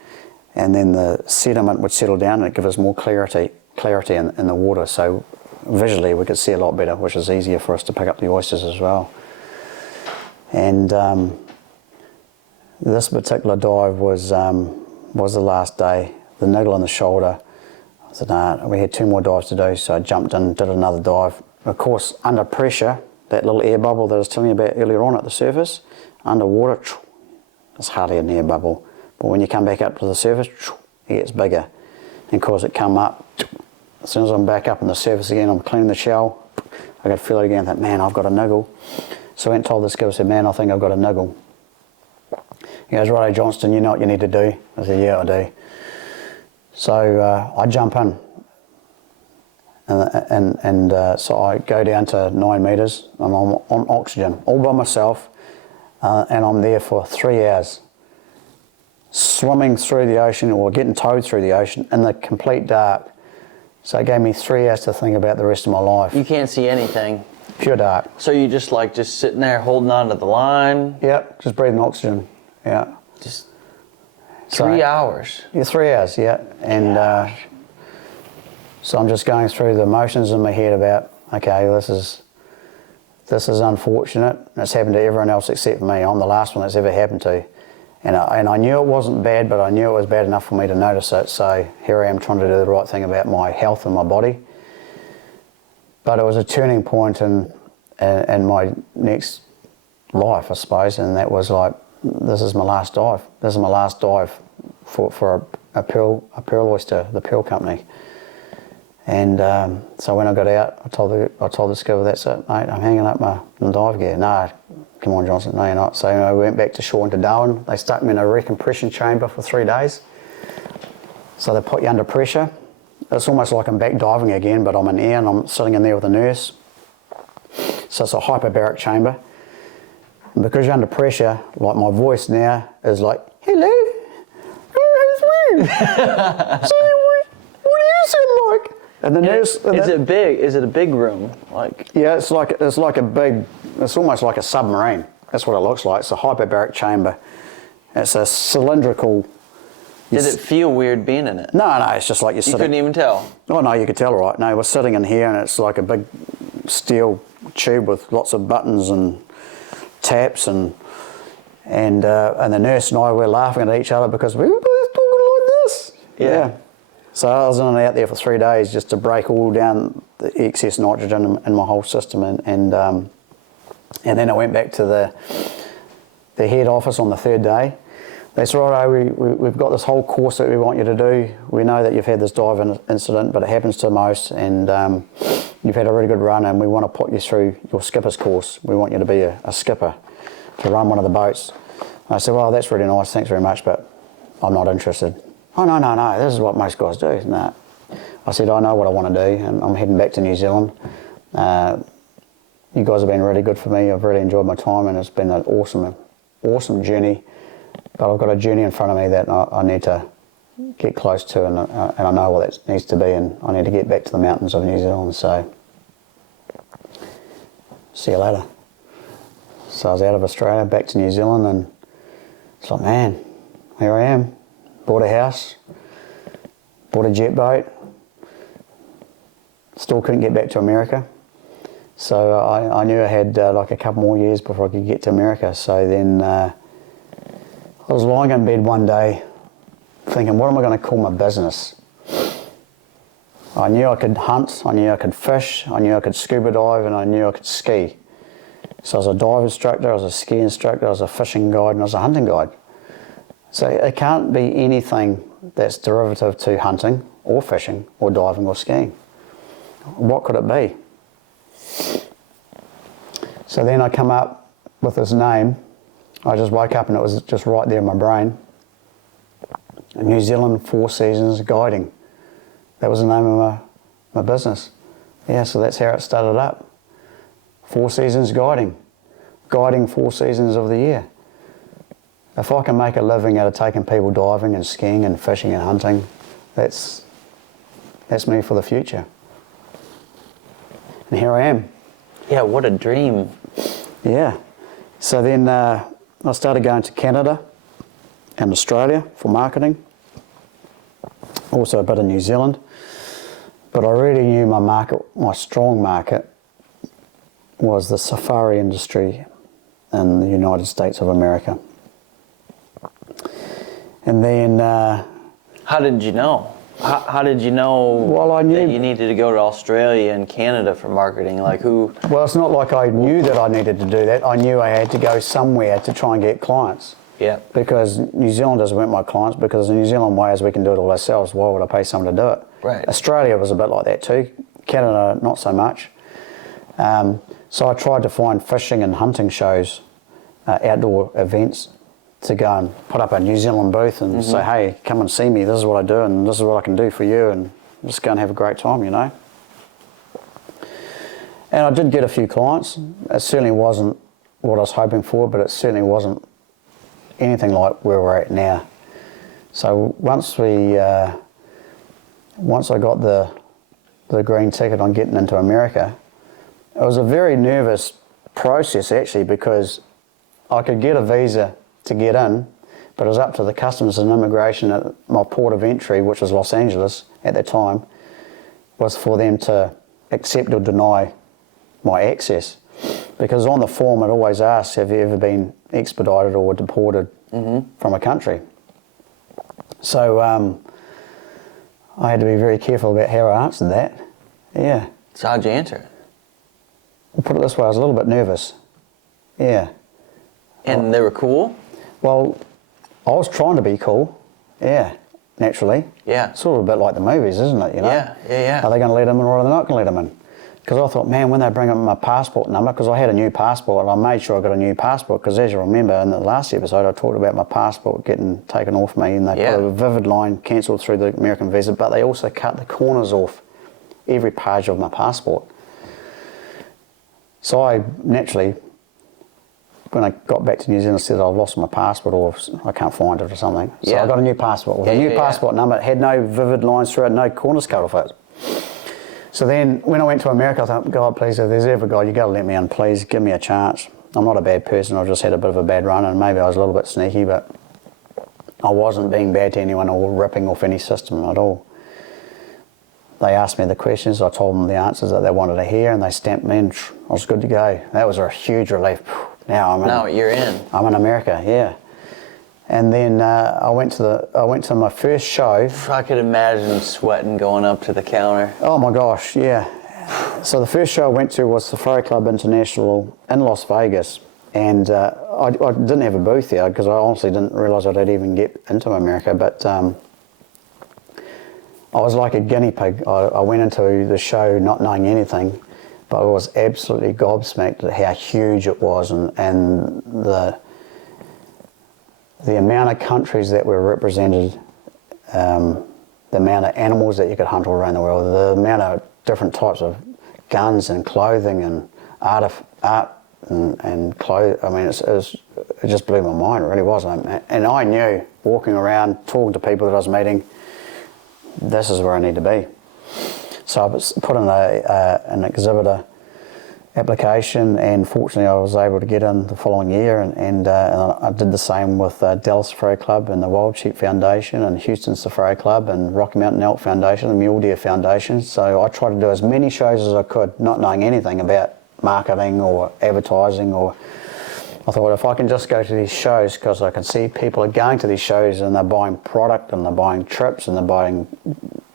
and then the sediment would settle down and it gives us more clarity in the water. So visually we could see a lot better, which is easier for us to pick up the oysters as well. And this particular dive was the last day. The niggle in the shoulder, I said, nah, we had 2 more dives to do, so I jumped in, did another dive. Of course, under pressure, that little air bubble that I was telling you about earlier on at the surface, underwater, there's hardly an air bubble. But when you come back up to the surface, it gets bigger. And of course it come up, as soon as I'm back up on the surface again, I'm cleaning the shell, I could feel it again, I thought, man, I've got a niggle. So I went and told the skipper, I said, man, I think I've got a niggle. He goes, righto Johnston, you know what you need to do? I said, yeah, I do. So I jump in, and so I go down to 9 metres, I'm on oxygen, all by myself, and I'm there for 3 hours, swimming through the ocean, or getting towed through the ocean in the complete dark. So it gave me 3 hours to think about the rest of my life. You can't see anything. Pure dark. So you just sitting there holding on to the line? Yep, just breathing oxygen, yeah. Just So- 3 hours? Yeah, 3 hours, yeah. And so I'm just going through the motions in my head about, okay, this is unfortunate. It's happened to everyone else except me. I'm the last one that's ever happened to. And I knew it wasn't bad, but I knew it was bad enough for me to notice it. So here I am trying to do the right thing about my health and my body. But it was a turning point in my next life, I suppose, and that was like, this is my last dive. This is my last dive for a pearl oyster, the Pearl Company. And so when I got out, I told the skipper, that's it, mate, I'm hanging up my dive gear. No, come on, Johnson, no, you're not. So I went back to shore into Darwin. They stuck me in a recompression chamber for 3 days. So they put you under pressure. It's almost like I'm back diving again, but I'm in air and I'm sitting in there with a nurse. So it's a hyperbaric chamber. And because you're under pressure, like my voice now is like, hello, who's me? So what do you sound like? And the nurse... Is it big? Is it a big room? Yeah, it's almost like a submarine. That's what it looks like. It's a hyperbaric chamber. It's a cylindrical... Did it feel weird being in it? No, it's just like you're You sitting... couldn't even tell? Oh no, you could tell, right? No, we're sitting in here and it's like a big steel tube with lots of buttons and taps and the nurse and I were laughing at each other because we were both talking like this. Yeah. So I was in and out there for 3 days just to break all down the excess nitrogen in my whole system and then I went back to the head office on the 3rd day. They said, right, we've got this whole course that we want you to do. We know that you've had this dive incident, but it happens to most, and you've had a really good run, and we want to put you through your skipper's course. We want you to be a skipper, to run one of the boats. And I said, well, that's really nice, thanks very much, but I'm not interested. Oh, no, this is what most guys do. No. I said, I know what I want to do, and I'm heading back to New Zealand. You guys have been really good for me. I've really enjoyed my time, and it's been an awesome journey. But I've got a journey in front of me that I need to get close to, and I know what that needs to be, and I need to get back to the mountains of New Zealand. So, see you later. So I was out of Australia, back to New Zealand, and it's like, man, here I am. Bought a house, bought a jet boat. Still couldn't get back to America. So I knew I had like a couple more years before I could get to America. So then I was lying in bed one day thinking, what am I going to call my business? I knew I could hunt, I knew I could fish, I knew I could scuba dive, and I knew I could ski. So I was a dive instructor, I was a ski instructor, I was a fishing guide, and I was a hunting guide. So it can't be anything that's derivative to hunting or fishing or diving or skiing. What could it be? So then I come up with this name. I just woke up and it was just right there in my brain. New Zealand 4 Seasons Guiding. That was the name of my business. Yeah, so that's how it started up. 4 Seasons Guiding. Guiding 4 seasons of the year. If I can make a living out of taking people diving and skiing and fishing and hunting, that's me for the future. And here I am. Yeah, what a dream. Yeah. So then I started going to Canada and Australia for marketing. Also a bit of New Zealand. But I really knew my market, my strong market, was the safari industry in the United States of America. And then... how did you know? How did you know Well, I knew that you needed to go to Australia and Canada for marketing? Like who? Well, it's not like I knew that I needed to do that. I knew I had to go somewhere to try and get clients. Yeah. Because New Zealanders weren't my clients, because the New Zealand way is we can do it all ourselves. Why would I pay someone to do it? Right. Australia was a bit like that too. Canada, not so much. So I tried to find fishing and hunting shows, outdoor events, to go and put up a New Zealand booth and say, hey, come and see me, this is what I do and this is what I can do for you, and just go and have a great time, you know. And I did get a few clients. It certainly wasn't what I was hoping for, but it certainly wasn't anything like where we're at now. So once I got the green ticket on getting into America, it was a very nervous process actually, because I could get a visa to get in, but it was up to the customs and immigration at my port of entry, which was Los Angeles at that time, was for them to accept or deny my access. Because on the form it always asks, have you ever been expedited or deported from a country? So I had to be very careful about how I answered that. Yeah. So how'd you answer it? I'll put it this way, I was a little bit nervous. Yeah. And they were cool? Well, I was trying to be cool. Yeah, naturally. Yeah. Sort of a bit like the movies, isn't it? You know? Yeah. Are they going to let them in or are they not going to let them in? Because I thought, man, when they bring up my passport number, because I had a new passport and I made sure I got a new passport, because as you remember in the last episode I talked about my passport getting taken off me, and they put a vivid line cancelled through the American visa, but they also cut the corners off every page of my passport. So I naturally, when I got back to New Zealand, said I've lost my passport or I can't find it or something. So I got a new passport with a new passport number. It had no vivid lines through it, no corners cut off it. So then when I went to America, I thought, God, please, if there's ever a guy, you got to let me in, please, give me a chance. I'm not a bad person, I just had a bit of a bad run and maybe I was a little bit sneaky, but I wasn't being bad to anyone or ripping off any system at all. They asked me the questions, I told them the answers that they wanted to hear, and they stamped me in. I was good to go. That was a huge relief. Now you're in. I'm in America, yeah. And then I went to my first show. I could imagine sweating going up to the counter. Oh my gosh, yeah. So the first show I went to was Safari Club International in Las Vegas, and I didn't have a booth there because I honestly didn't realise I'd even get into America, but I was like a guinea pig. I went into the show not knowing anything, but I was absolutely gobsmacked at how huge it was, and the amount of countries that were represented, the amount of animals that you could hunt all around the world, the amount of different types of guns and clothing and art and clothes. I mean, it just blew my mind. It really was. And I knew, walking around, talking to people that I was meeting, this is where I need to be. So I put in an exhibitor application, and fortunately I was able to get in the following year, and I did the same with Dallas Safari Club and the Wild Sheep Foundation and Houston Safari Club and Rocky Mountain Elk Foundation and Mule Deer Foundation. So I tried to do as many shows as I could, not knowing anything about marketing or advertising, or I thought if I can just go to these shows, because I can see people are going to these shows and they're buying product and they're buying trips and they're buying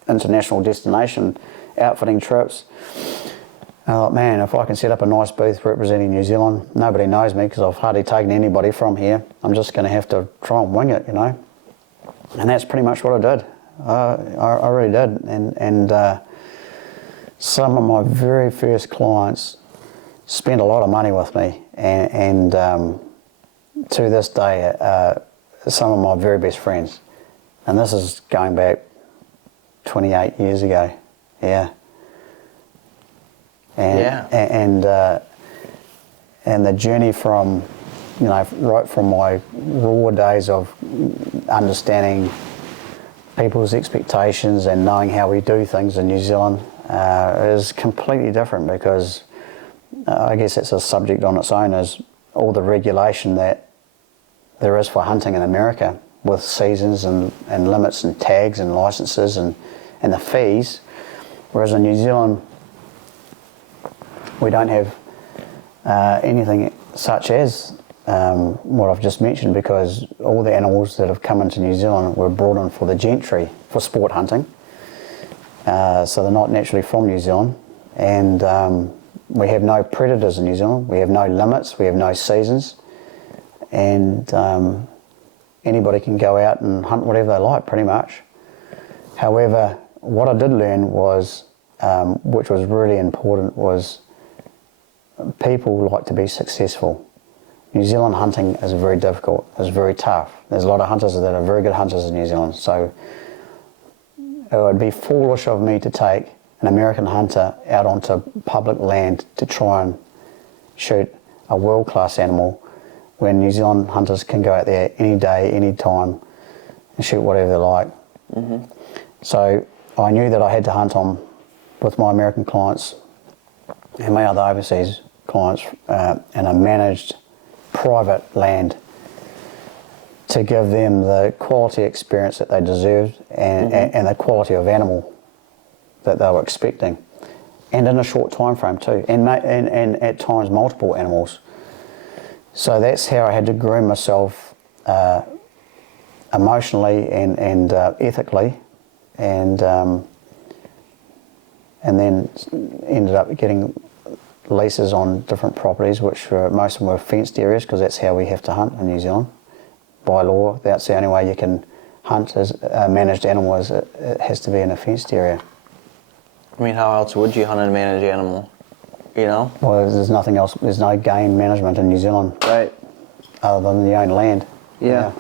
international destination outfitting trips. And I thought, man, if I can set up a nice booth representing New Zealand, nobody knows me because I've hardly taken anybody from here. I'm just going to have to try and wing it, you know. And that's pretty much what I did. I really did. And some of my very first clients spent a lot of money with me. And to this day, some of my very best friends. And this is going back 28 years ago. Yeah. And the journey from, you know, right from my raw days of understanding people's expectations and knowing how we do things in New Zealand is completely different, because I guess it's a subject on its own, is all the regulation that there is for hunting in America, with seasons and limits and tags and licenses and the fees, whereas in New Zealand we don't have anything such as what I've just mentioned, because all the animals that have come into New Zealand were brought in for the gentry for sport hunting, so they're not naturally from New Zealand, and we have no predators in New Zealand, we have no limits, we have no seasons, and anybody can go out and hunt whatever they like, pretty much. However, what I did learn was, which was really important, was people like to be successful. New Zealand hunting is very difficult, it's very tough. There's a lot of hunters that are very good hunters in New Zealand, so it would be foolish of me to take an American hunter out onto public land to try and shoot a world-class animal when New Zealand hunters can go out there any day, any time and shoot whatever they like. Mm-hmm. So I knew that I had to hunt on with my American clients and my other overseas clients in a managed private land to give them the quality experience that they deserved and the quality of animal that they were expecting, and in a short time frame too, and at times multiple animals. So that's how I had to groom myself emotionally and ethically, and then ended up getting leases on different properties, which most of them were fenced areas, because that's how we have to hunt in New Zealand. By law, that's the only way you can hunt as a managed animal, is it has to be in a fenced area. I mean, how else would you hunt a managed animal? You know? Well, there's nothing else, there's no game management in New Zealand. Right. Other than you own land. Yeah.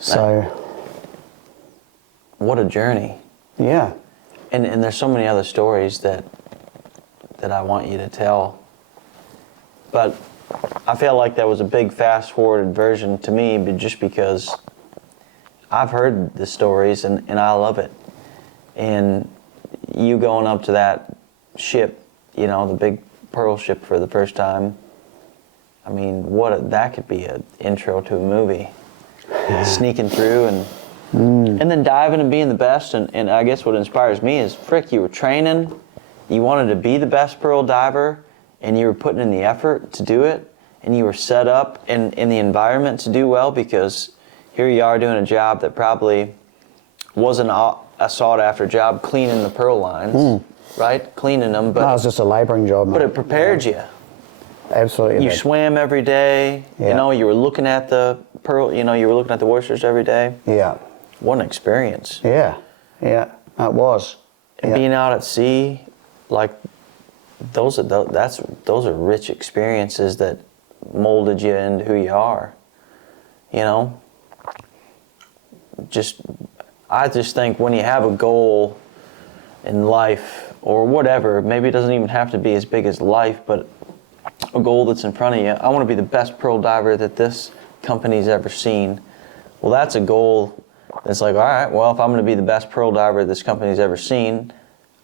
So. What a journey. Yeah. And there's so many other stories that I want you to tell. But I feel like that was a big fast-forwarded version to me, but just because I've heard the stories and I love it. And you going up to that ship, you know, the big pearl ship for the first time, I mean, that could be an intro to a movie. Sneaking through and then diving and being the best. And I guess what inspires me is, frick, you were training, you wanted to be the best pearl diver, and you were putting in the effort to do it, and you were set up in the environment to do well, because here you are doing a job that probably wasn't a sought-after job, cleaning the pearl lines, right? Cleaning them, but No, it was just a labouring job. but it prepared you. Absolutely. You swam every day. Yeah. You know, you were looking at the pearl. You know, you were looking at the oysters every day. Yeah. What an experience! Yeah. Yeah. It was. And Yeah. being out at sea, like those are rich experiences that molded you into who you are. You know, I just think when you have a goal in life or whatever, maybe it doesn't even have to be as big as life, but a goal that's in front of you. I want to be the best pearl diver that this company's ever seen. Well, that's a goal that's like, all right, well, if I'm going to be the best pearl diver this company's ever seen,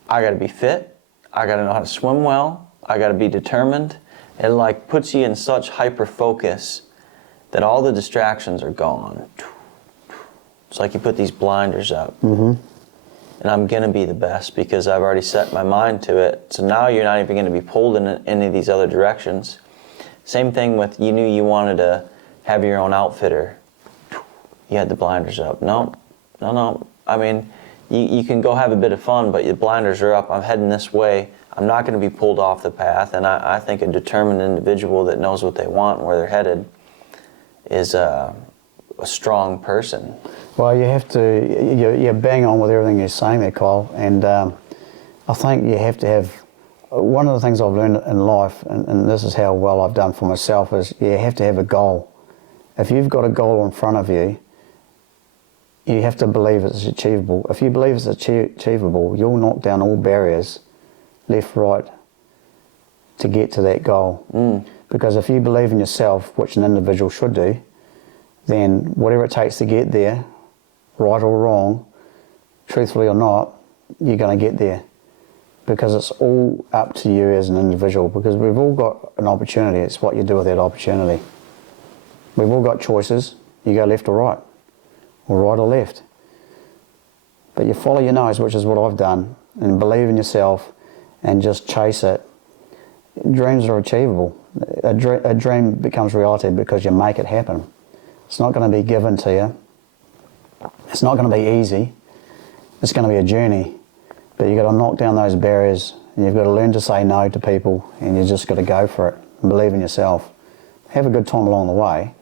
I got to be fit. I got to know how to swim well. I got to be determined. It like puts you in such hyper focus that all the distractions are gone. It's like you put these blinders up. Mm-hmm. And I'm going to be the best because I've already set my mind to it. So now you're not even going to be pulled in any of these other directions. Same thing with, you knew you wanted to have your own outfitter. You had the blinders up. No. I mean, you can go have a bit of fun, but your blinders are up. I'm heading this way. I'm not going to be pulled off the path. And I think a determined individual that knows what they want and where they're headed is a strong person. Well, you have to, you're bang on with everything you're saying there, Kyle. And I think you have to have, one of the things I've learned in life, and this is how well I've done for myself, is you have to have a goal. If you've got a goal in front of you, you have to believe it's achievable. If you believe it's achievable, you'll knock down all barriers, left, right, to get to that goal. Because if you believe in yourself, which an individual should do, then whatever it takes to get there, right or wrong, truthfully or not, you're going to get there. Because it's all up to you as an individual, because we've all got an opportunity. It's what you do with that opportunity. We've all got choices. You go left or right or left. But you follow your nose, which is what I've done, and believe in yourself and just chase it. Dreams are achievable. A dream becomes reality because you make it happen. It's not going to be given to you. It's not going to be easy. It's going to be a journey. But you've got to knock down those barriers, and you've got to learn to say no to people, and you just got to go for it and believe in yourself. Have a good time along the way,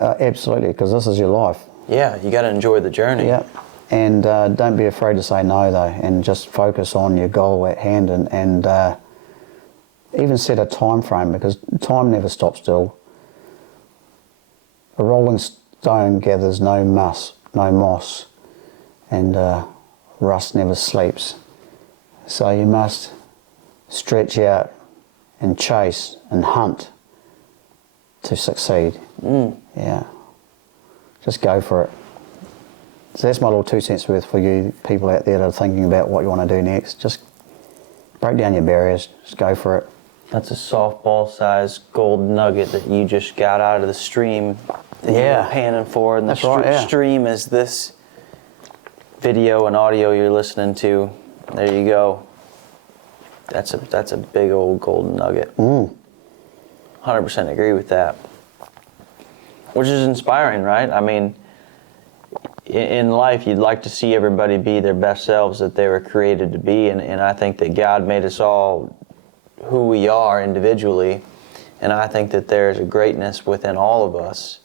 Absolutely, because this is your life. Yeah, you got to enjoy the journey. Yeah, and don't be afraid to say no though, and just focus on your goal at hand, and even set a time frame, because time never stops still. A rolling stone gathers no moss, and rust never sleeps. So you must stretch out and chase and hunt to succeed. Yeah, just go for it. So that's my little 2 cents worth for you people out there that are thinking about what you want to do next. Just break down your barriers, just go for it. That's a softball-sized gold nugget that you just got out of the stream that you were panning for. And That's right, yeah. stream is this video and audio you're listening to. There you go. That's a big old golden nugget. 100% agree with that. Which is inspiring, right? I mean, in life, you'd like to see everybody be their best selves that they were created to be, and I think that God made us all who we are individually, and I think that there's a greatness within all of us,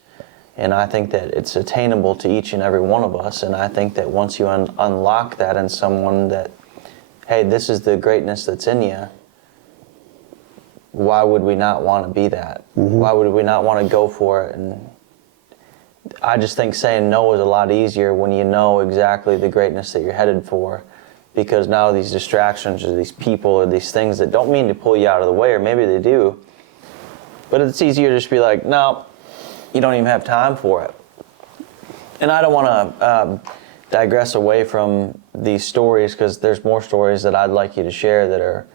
and I think that it's attainable to each and every one of us, and I think that once you unlock that in someone, that, hey, this is the greatness that's in you, why would we not want to be that? Why would we not want to go for it? And I just think saying no is a lot easier when you know exactly the greatness that you're headed for, because now these distractions or these people or these things that don't mean to pull you out of the way, or maybe they do, but it's easier to just be like, no, you don't even have time for it. And I don't want to digress away from these stories, because there's more stories that I'd like you to share that are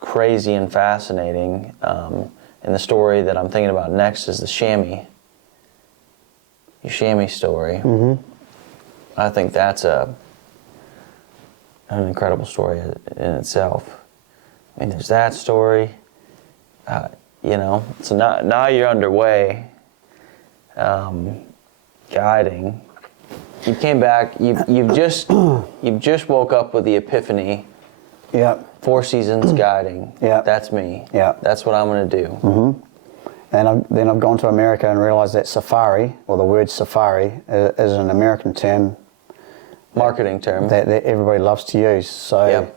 crazy and fascinating. And the story that I'm thinking about next is the chamois. Your chamois story. I think that's an incredible story in itself. I mean, there's that story. So now you're underway, guiding. You came back. You've just woke up with the epiphany. Yeah. 4 seasons guiding. Yeah. That's me. Yeah. That's what I'm going to do. And then I've gone to America and realised that safari, or the word safari, is an American term. Marketing term. That everybody loves to use. So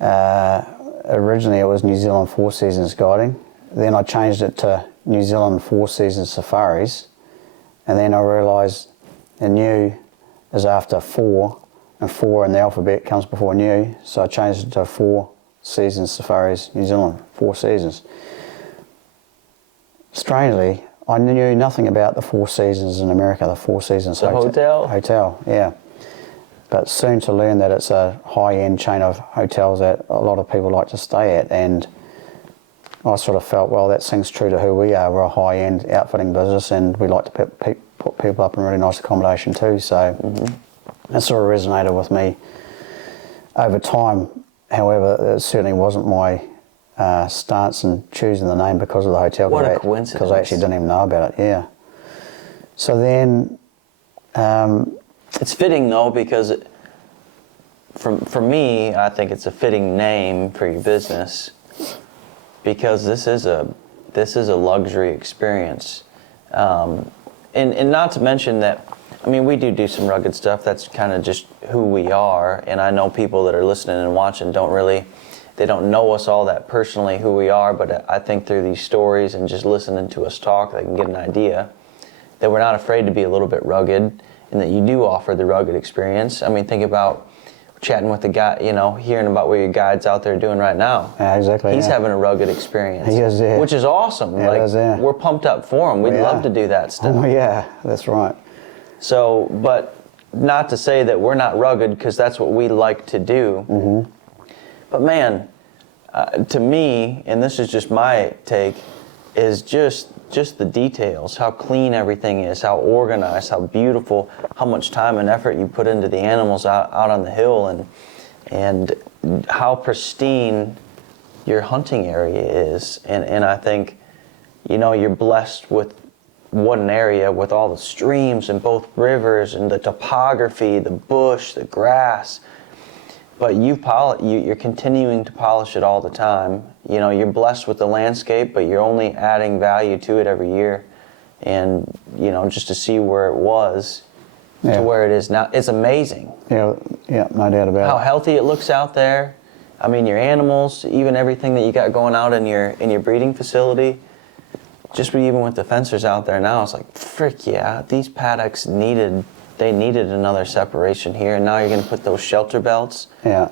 originally it was New Zealand 4 Seasons Guiding. Then I changed it to New Zealand 4 Seasons Safaris. And then I realised the new is after 4, and 4 in the alphabet comes before new. So I changed it to 4 Seasons Safaris New Zealand, 4 seasons. Strangely, I knew nothing about the 4 Seasons in America, the 4 Seasons hotel? Hotel, yeah. But soon to learn that it's a high-end chain of hotels that a lot of people like to stay at, and I sort of felt, well, that sings true to who we are. We're a high-end outfitting business, and we like to put people up in really nice accommodation too, so that sort of resonated with me over time. However, it certainly wasn't my stance in choosing the name because of the hotel. What a coincidence. Because I actually didn't even know about it, yeah. So then... it's fitting though, because for me, I think it's a fitting name for your business, because this is a luxury experience. And not to mention that, I mean, we do some rugged stuff. That's kind of just who we are. And I know people that are listening and watching they don't know us all that personally, who we are, but I think through these stories and just listening to us talk, they can get an idea that we're not afraid to be a little bit rugged, and that you do offer the rugged experience. I mean, think about chatting with the guy, hearing about what your guide's out there doing right now. Yeah, exactly. He's having a rugged experience. He is, yeah. Which is awesome. Yeah, we're pumped up for him. We'd love to do that stuff. Oh, yeah, that's right. So, but not to say that we're not rugged, because that's what we like to do. But man, to me, and this is just my take, is just the details, how clean everything is, how organized, how beautiful, how much time and effort you put into the animals out on the hill, and how pristine your hunting area is. And I think, you're blessed with what an area with all the streams and both rivers and the topography, the bush, the grass. But you're continuing to polish it all the time. You're blessed with the landscape, but you're only adding value to it every year. and just to see where it was Yeah. to where it is now, it's amazing. Yeah, no doubt about How it. healthy it looks out there. I mean, your animals, even everything that you got going out in your breeding facility. Just even with the fencers out there now, it's like, frick yeah, these paddocks needed another separation here, and now you're going to put those shelter belts. Yeah.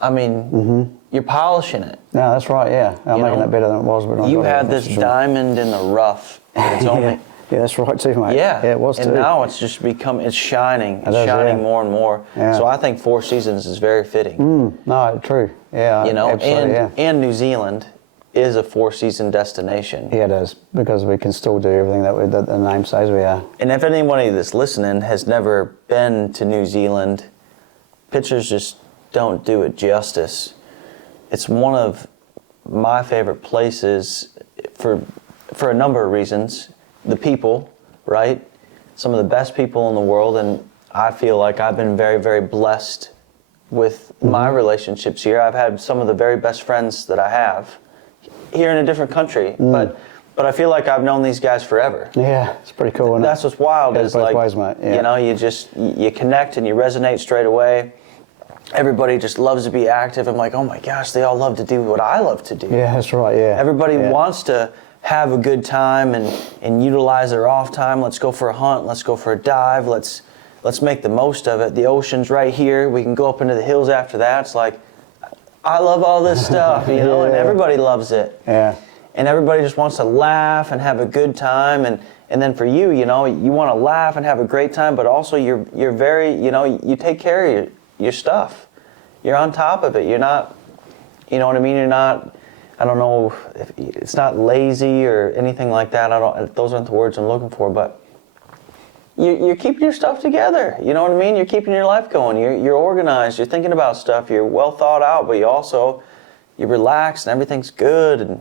I mean, you're polishing it. No, that's right. Yeah, I'm You making know, it better than it was. But You had this diamond in the rough, and it's only yeah, that's right too, mate. yeah, it was and too. now it's just it's shining, It is, shining yeah. more and more. Yeah. So I think 4 Seasons is very fitting. No, true. Yeah, absolutely. and New Zealand is a 4-season destination. Yeah, it is, because we can still do everything that the name says we are. And if anybody that's listening has never been to New Zealand, pictures just don't do it justice. It's one of my favorite places for a number of reasons. The people, right? Some of the best people in the world, and I feel like I've been very, very blessed with my relationships here. I've had some of the very best friends that I have here in a different country, but I feel like I've known these guys forever. Yeah, it's pretty cool. Isn't That's it? what's wild Goes is both like, ways, mate. Yeah. you connect and you resonate straight away. Everybody just loves to be active. I'm like, oh my gosh, they all love to do what I love to do. Yeah, that's right. Yeah. Everybody Yeah. wants to have a good time and utilize their off time. Let's go for a hunt. Let's go for a dive. Let's make the most of it. The ocean's right here. We can go up into the hills after that. It's like, I love all this stuff, and Yeah. everybody loves it. Yeah. And everybody just wants to laugh and have a good time. And then for you, you want to laugh and have a great time, but also you're very, you take care of your stuff. You're on top of it. You're not, you know what I mean? You're not, I don't know, it's not lazy or anything like that. Those aren't the words I'm looking for, but you're keeping your stuff together. You know what I mean? You're keeping your life going. You're organized. You're thinking about stuff. You're well thought out, but you're relaxed and everything's good.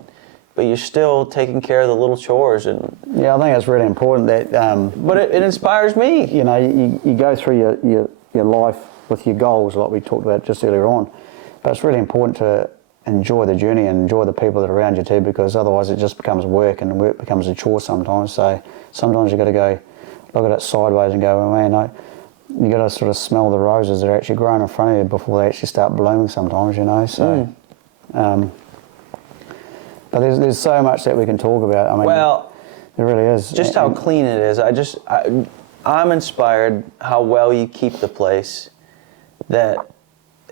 But you're still taking care of the little chores. Yeah, I think it's really important that. But it inspires me. You go through your life with your goals, like we talked about just earlier on. But it's really important to enjoy the journey and enjoy the people that are around you too, because otherwise it just becomes work, and work becomes a chore sometimes. So sometimes you got to go look at it sideways and go, well, man, you got to sort of smell the roses that are actually growing in front of you before they actually start blooming sometimes, So, but there's so much that we can talk about. I mean, Well, there really is. just how clean it is. I'm inspired how well you keep the place, that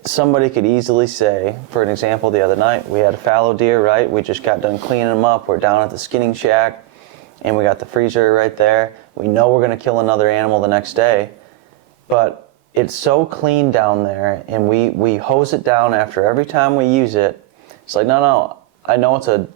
somebody could easily say, for an example, the other night, we had a fallow deer, right? We just got done cleaning them up. We're down at the skinning shack, and we got the freezer right there. We know we're going to kill another animal the next day, but it's so clean down there, and we hose it down after every time we use it. It's like, no, I know it's a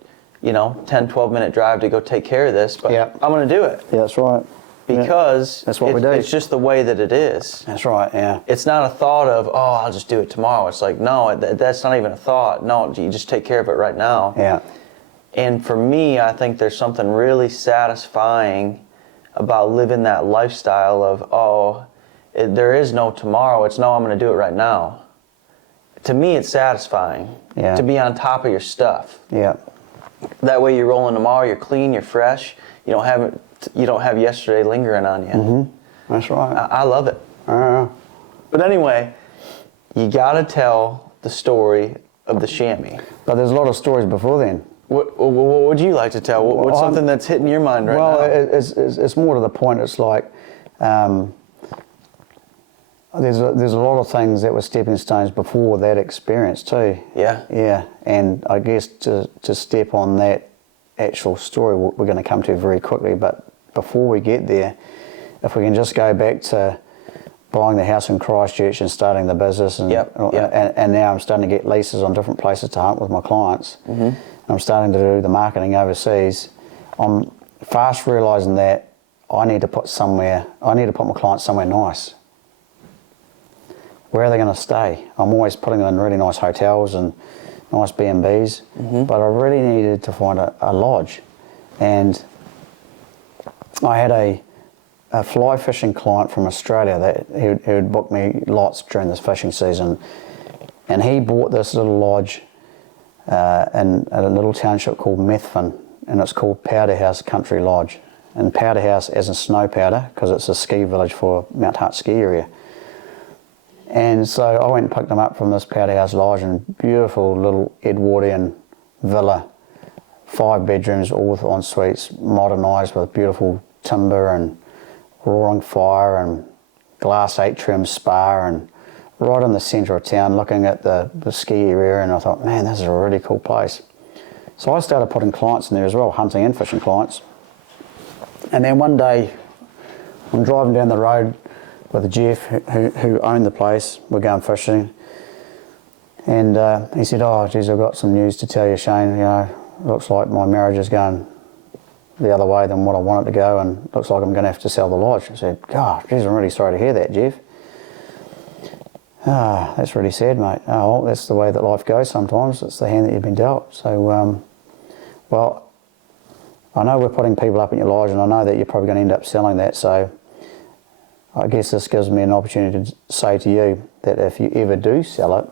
10, 12 minute drive to go take care of this, but Yeah. I'm going to do it. Yeah, that's right. Because That's what we do. It's just the way that it is. That's right, yeah. It's not a thought of, I'll just do it tomorrow. It's like, no, that's not even a thought. No, you just take care of it right now. Yeah. And for me, I think there's something really satisfying about living that lifestyle of, there is no tomorrow. It's no, I'm going to do it right now. To me, it's satisfying to be on top of your stuff. Yeah. That way you're rolling tomorrow, you're clean, you're fresh. You don't have yesterday lingering on you. Mm-hmm. That's right. I love it. But anyway, you got to tell the story of the chamois. But there's a lot of stories before then. What would you like to tell? What's something that's hitting your mind right now? Well, it's more to the point. It's like there's a lot of things that were stepping stones before that experience too. Yeah. Yeah, and I guess to step on that actual story, we're going to come to very quickly. But before we get there, if we can just go back to buying the house in Christchurch and starting the business, and and now I'm starting to get leases on different places to hunt with my clients. Mm-hmm. I'm starting to do the marketing overseas. I'm fast realising that I need to put my clients somewhere nice. Where are they going to stay? I'm always putting them in really nice hotels and nice B&Bs, but I really needed to find a lodge. And I had a fly fishing client from Australia that he would book me lots during this fishing season, and he bought this little lodge in a little township called Methven, and it's called Powder House Country Lodge. in Powder House as in snow powder, because it's a ski village for Mount Hart ski area. And so I went and picked them up from this Powder House Lodge, and beautiful little Edwardian villa, 5 bedrooms, all with en suites, modernised with beautiful timber and roaring fire and glass atrium spa, and right in the centre of town looking at the ski area. And I thought, man, this is a really cool place. So I started putting clients in there as well, hunting and fishing clients. And then one day I'm driving down the road with Jeff, who owned the place. We're going fishing, and he said, "Oh, geez, I've got some news to tell you, Shane. You know, looks like my marriage is going the other way than what I want it to go, and looks like I'm going to have to sell the lodge." I said, "God, geez, I'm really sorry to hear that, Jeff." "Ah, that's really sad, mate." "Oh, well, that's the way that life goes sometimes. It's the hand that you've been dealt." So, well, I know we're putting people up in your lodge, and I know that you're probably going to end up selling that, so I guess this gives me an opportunity to say to you that if you ever do sell it,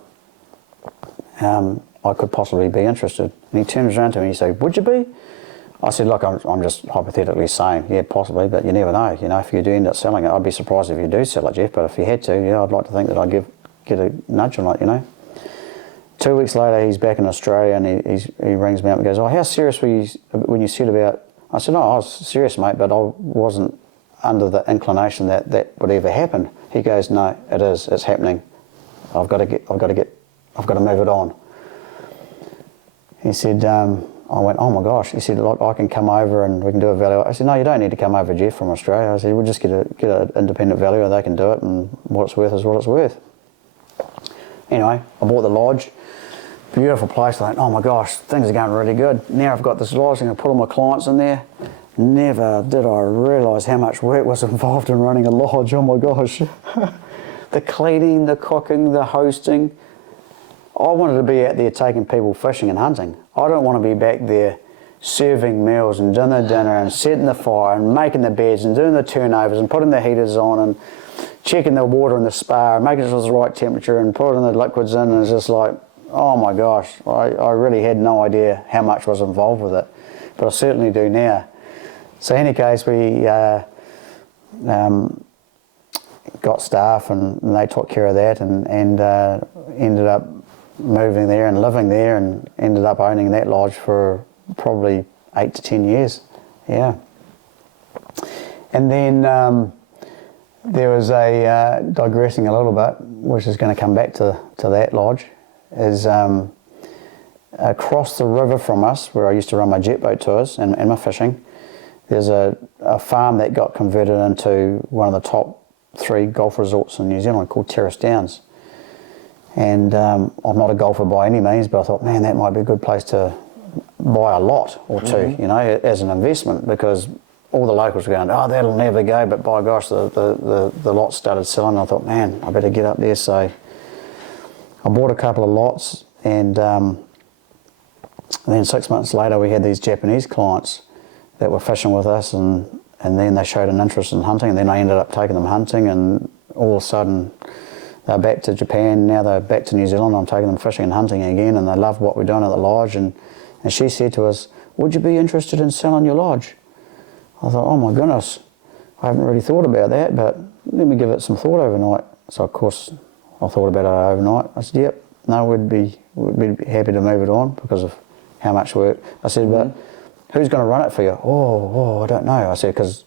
I could possibly be interested. And he turns around to me and he said, "Would you be?" I said, "Look, I'm just hypothetically saying, yeah, possibly, but you never know. You know, if you do end up selling it, I'd be surprised if you do sell it, Jeff, but if you had to, yeah, I'd like to think that I'd get a nudge on it, you know." 2 weeks later, he's back in Australia, and he rings me up and goes, "Oh, how serious were you when you said about..." I said, "No, I was serious, mate, but I wasn't under the inclination that would ever happen." He goes, "No, it is. It's happening. I've got to move it on." He said, I went, "Oh my gosh." He said, "Look, I can come over and we can do a value." I said, "No, you don't need to come over, Jeff, from Australia." I said, "We'll just get an independent valuer. They can do it, and what it's worth is what it's worth." Anyway, I bought the lodge. Beautiful place. I thought, oh my gosh, things are going really good. Now I've got this lodge, I'm going to put all my clients in there. Never did I realise how much work was involved in running a lodge. Oh my gosh. The cleaning, the cooking, the hosting. I wanted to be out there taking people fishing and hunting. I don't want to be back there serving meals and doing the dinner and setting the fire and making the beds and doing the turnovers and putting the heaters on and checking the water in the spa and making sure it's the right temperature and putting the liquids in. And it's just like, oh my gosh, I really had no idea how much was involved with it, but I certainly do now. So in any case, we got staff, and they took care of that, and ended up moving there and living there, and ended up owning that lodge for probably 8 to 10 years. Yeah. And then there was digressing a little bit, which is going to come back to that lodge, is across the river from us, where I used to run my jet boat tours and my fishing, there's a farm that got converted into one of the top 3 golf resorts in New Zealand called Terrace Downs. And I'm not a golfer by any means, but I thought, man, that might be a good place to buy a lot or two, you know, as an investment, because all the locals were going, oh, that'll never go, but by gosh, the lots started selling. I thought, man, I better get up there. So I bought a couple of lots, and then 6 months later we had these Japanese clients that were fishing with us, and then they showed an interest in hunting, and then I ended up taking them hunting, and all of a sudden they're back to Japan, now they're back to New Zealand, I'm taking them fishing and hunting again, and they love what we're doing at the lodge. And she said to us, would you be interested in selling your lodge? I thought, oh my goodness, I haven't really thought about that, but let me give it some thought overnight. So of course I thought about it overnight. I said, yep, no, we'd be happy to move it on because of how much work. I said, but who's going to run it for you? Oh, I don't know. I said, because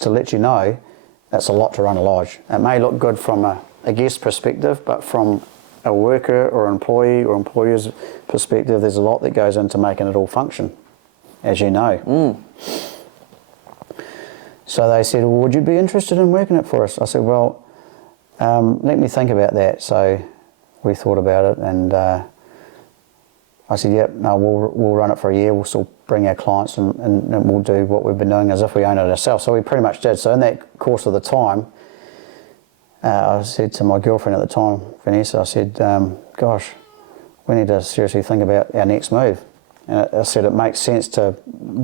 to let you know, that's a lot to run a lodge. It may look good from a guest perspective, but from a worker or employee or employer's perspective, there's a lot that goes into making it all function, as you know. So they said, well, would you be interested in working it for us? I said, well, let me think about that. So we thought about it, and I said, yep, no, we'll run it for a year. We'll still bring our clients, and we'll do what we've been doing as if we own it ourselves. So we pretty much did. So in that course of the time, I said to my girlfriend at the time, Vanessa, I said, gosh, we need to seriously think about our next move. And I said it makes sense to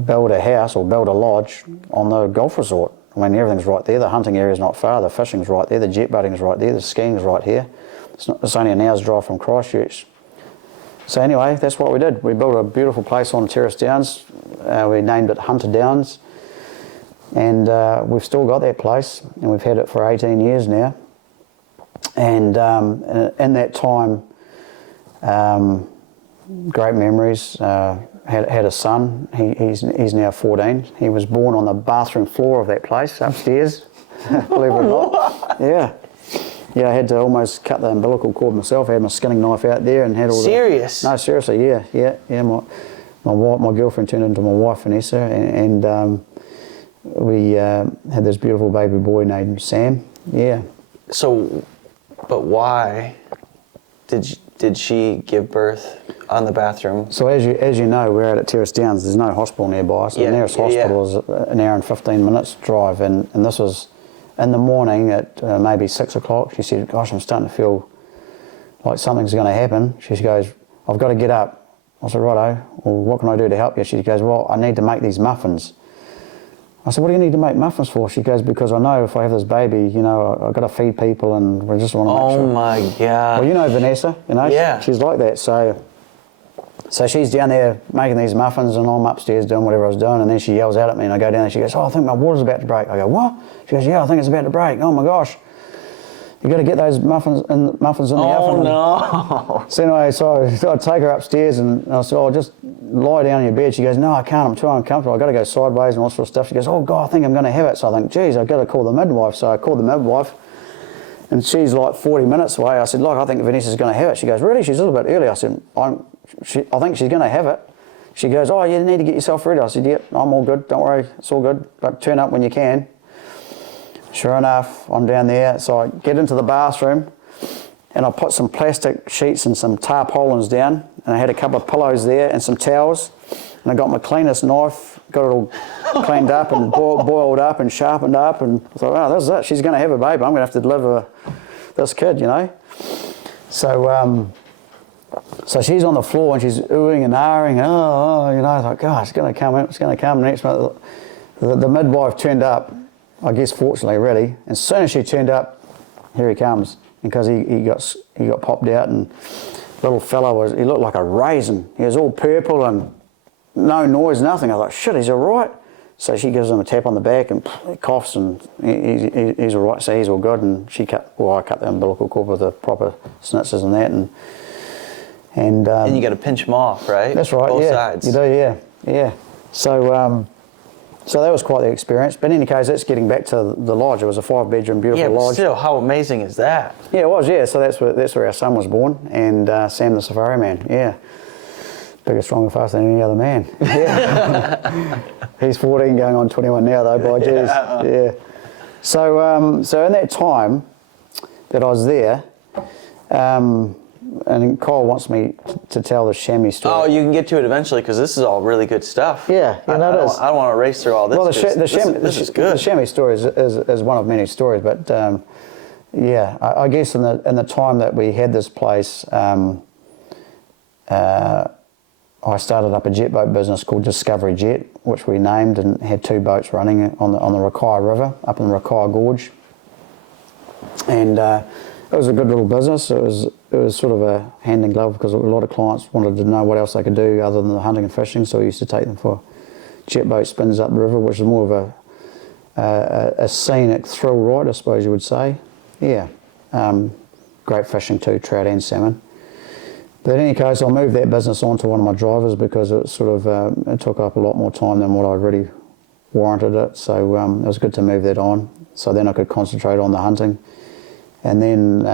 build a house or build a lodge on the golf resort. I mean, everything's right there. The hunting area's not far. The fishing's right there. The jet boating's right there. The skiing's right here. It's only an hour's drive from Christchurch. So anyway, that's what we did. We built a beautiful place on Terrace Downs. We named it Hunter Downs. And we've still got that place, and we've had it for 18 years now. And in that time, great memories. Had a son. He's now 14. He was born on the bathroom floor of that place upstairs. Believe it or not. Yeah. Yeah, I had to almost cut the umbilical cord myself. I had my skinning knife out there and had all Serious? No, seriously, yeah. My girlfriend turned into my wife, Vanessa, and we had this beautiful baby boy named Sam. Yeah. So, but why did she give birth on the bathroom? So as you know, we're out at Terrace Downs. There's no hospital nearby. So the nearest hospital is an hour and 15 minutes drive. And this was in the morning at maybe 6 o'clock. She said, "Gosh, I'm starting to feel like something's going to happen." She goes, "I've got to get up." I said, "Righto. Well, what can I do to help you?" She goes, "Well, I need to make these muffins." I said, "What do you need to make muffins for?" She goes, "Because I know if I have this baby, you know, I've got to feed people, and we just want to make sure." Oh my God. Well, you know Vanessa, you know, yeah. she's like that. So she's down there making these muffins, and I'm upstairs doing whatever I was doing, and then she yells out at me, and I go down there. She goes, "Oh, I think my water's about to break." I go, "What?" She goes, "Yeah, I think it's about to break." Oh my gosh. You got to get those muffins in the oven. Oh no! So anyway, so I take her upstairs and I said, "Oh, just lie down in your bed." She goes, "No, I can't. I'm too uncomfortable. I've got to go sideways and all sort of stuff." She goes, "Oh God, I think I'm going to have it." So I think, "Geez, I've got to call the midwife." So I called the midwife, and she's like 40 minutes away. I said, "Look, I think Vanessa's going to have it." She goes, "Really?" She's a little bit early. I said, I think she's going to have it." She goes, "Oh, you need to get yourself ready." I said, "Yep, I'm all good. Don't worry, it's all good. But turn up when you can." Sure enough, I'm down there. So I get into the bathroom and I put some plastic sheets and some tarpaulins down, and I had a couple of pillows there and some towels, and I got my cleanest knife, got it all cleaned up and boiled up and sharpened up, and I thought, "Oh, this is it. She's going to have a baby. I'm going to have to deliver this kid, you know." So she's on the floor and she's oohing and ahhing, you know. I thought, "God, it's going to come. It's going to come next month." The midwife turned up, I guess fortunately, really. As soon as she turned up, here he comes, because he got popped out, and little fella he looked like a raisin. He was all purple and no noise, nothing. I thought, shit, he's all right. So she gives him a tap on the back and he coughs, and he's all right. So he's all good. And I cut the umbilical cord with the proper snitzers and that, and you got to pinch them off, right? That's right. Both yeah, sides. You do, yeah. So that was quite the experience. But in any case, that's getting back to the lodge. It was a 5-bedroom, beautiful lodge. lodge. Still, how amazing is that? Yeah, it was. Yeah, so that's where our son was born, and Sam the Safari Man. Yeah, bigger, stronger, faster than any other man. Yeah. He's 14, going on 21 now, though. By jeez. Yeah. So in that time that I was there, and Kyle wants me to tell the chamois story. Oh, you can get to it eventually, because this is all really good stuff. Yeah, I don't want to race through all this. Well, this is good. The chamois story is one of many stories, but I guess in the time that we had this place, I started up a jet boat business called Discovery Jet, which we named, and had 2 boats running on the Rakaia River up in the Rakaia Gorge, and it was a good little business. It was sort of a hand in glove, because a lot of clients wanted to know what else they could do other than the hunting and fishing. So we used to take them for jet boat spins up the river, which is more of a scenic thrill ride, I suppose you would say. Yeah, great fishing too, trout and salmon. But in any case, I moved that business on to one of my drivers, because it sort of it took up a lot more time than what I really warranted it. So it was good to move that on, so then I could concentrate on the hunting. And then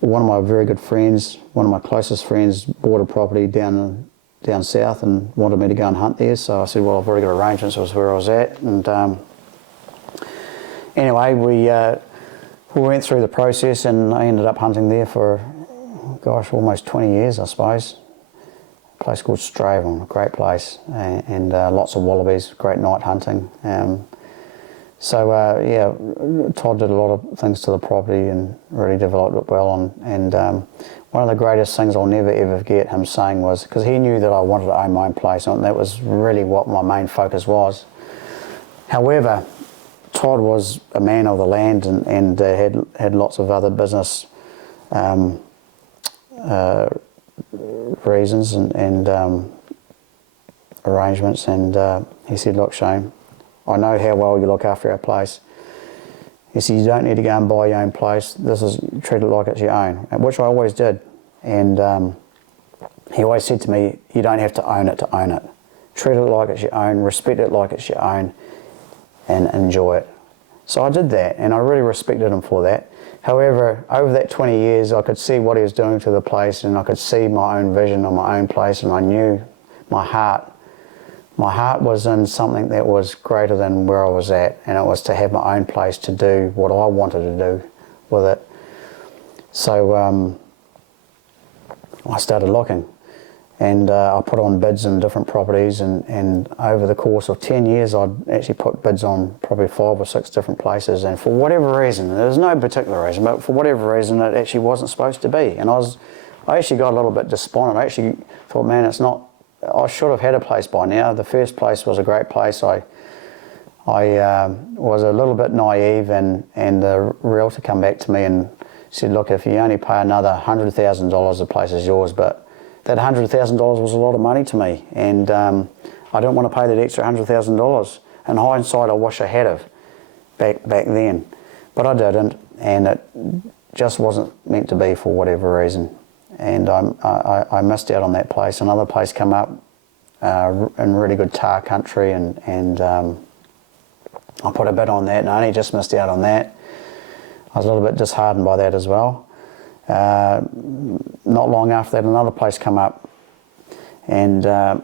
one of my very good friends, one of my closest friends, bought a property down south and wanted me to go and hunt there. So I said, well, I've already got arrangements. It was where I was at. And anyway, we went through the process, and I ended up hunting there for, gosh, almost 20 years, I suppose. A place called Stravon, a great place, and lots of wallabies, great night hunting. Todd did a lot of things to the property and really developed it well. And one of the greatest things I'll never ever forget him saying was, because he knew that I wanted to own my own place, and that was really what my main focus was. However, Todd was a man of the land and had lots of other business reasons and arrangements, and he said, look, Shane, I know how well you look after our place. He said, you don't need to go and buy your own place. Treat it like it's your own, which I always did. And he always said to me, you don't have to own it to own it. Treat it like it's your own, respect it like it's your own, and enjoy it. So I did that, and I really respected him for that. However, over that 20 years, I could see what he was doing to the place, and I could see my own vision on my own place, and I knew my heart was in something that was greater than where I was at, and it was to have my own place to do what I wanted to do with it. So I started looking, and I put on bids in different properties, and over the course of 10 years I'd actually put bids on probably 5 or 6 different places, and for whatever reason, there's no particular reason, but for whatever reason it actually wasn't supposed to be, and I actually got a little bit despondent. I actually thought, man, I should have had a place by now. The first place was a great place. I was a little bit naive, and the realtor come back to me and said, look, if you only pay another $100,000, the place is yours. But that $100,000 was a lot of money to me, and I didn't want to pay that extra $100,000. In hindsight, I wish I had have back then, but I didn't, and it just wasn't meant to be for whatever reason. And I missed out on that place. Another place came up in really good tar country, and I put a bid on that, and I only just missed out on that. I was a little bit disheartened by that as well. Not long after that, another place came up, and I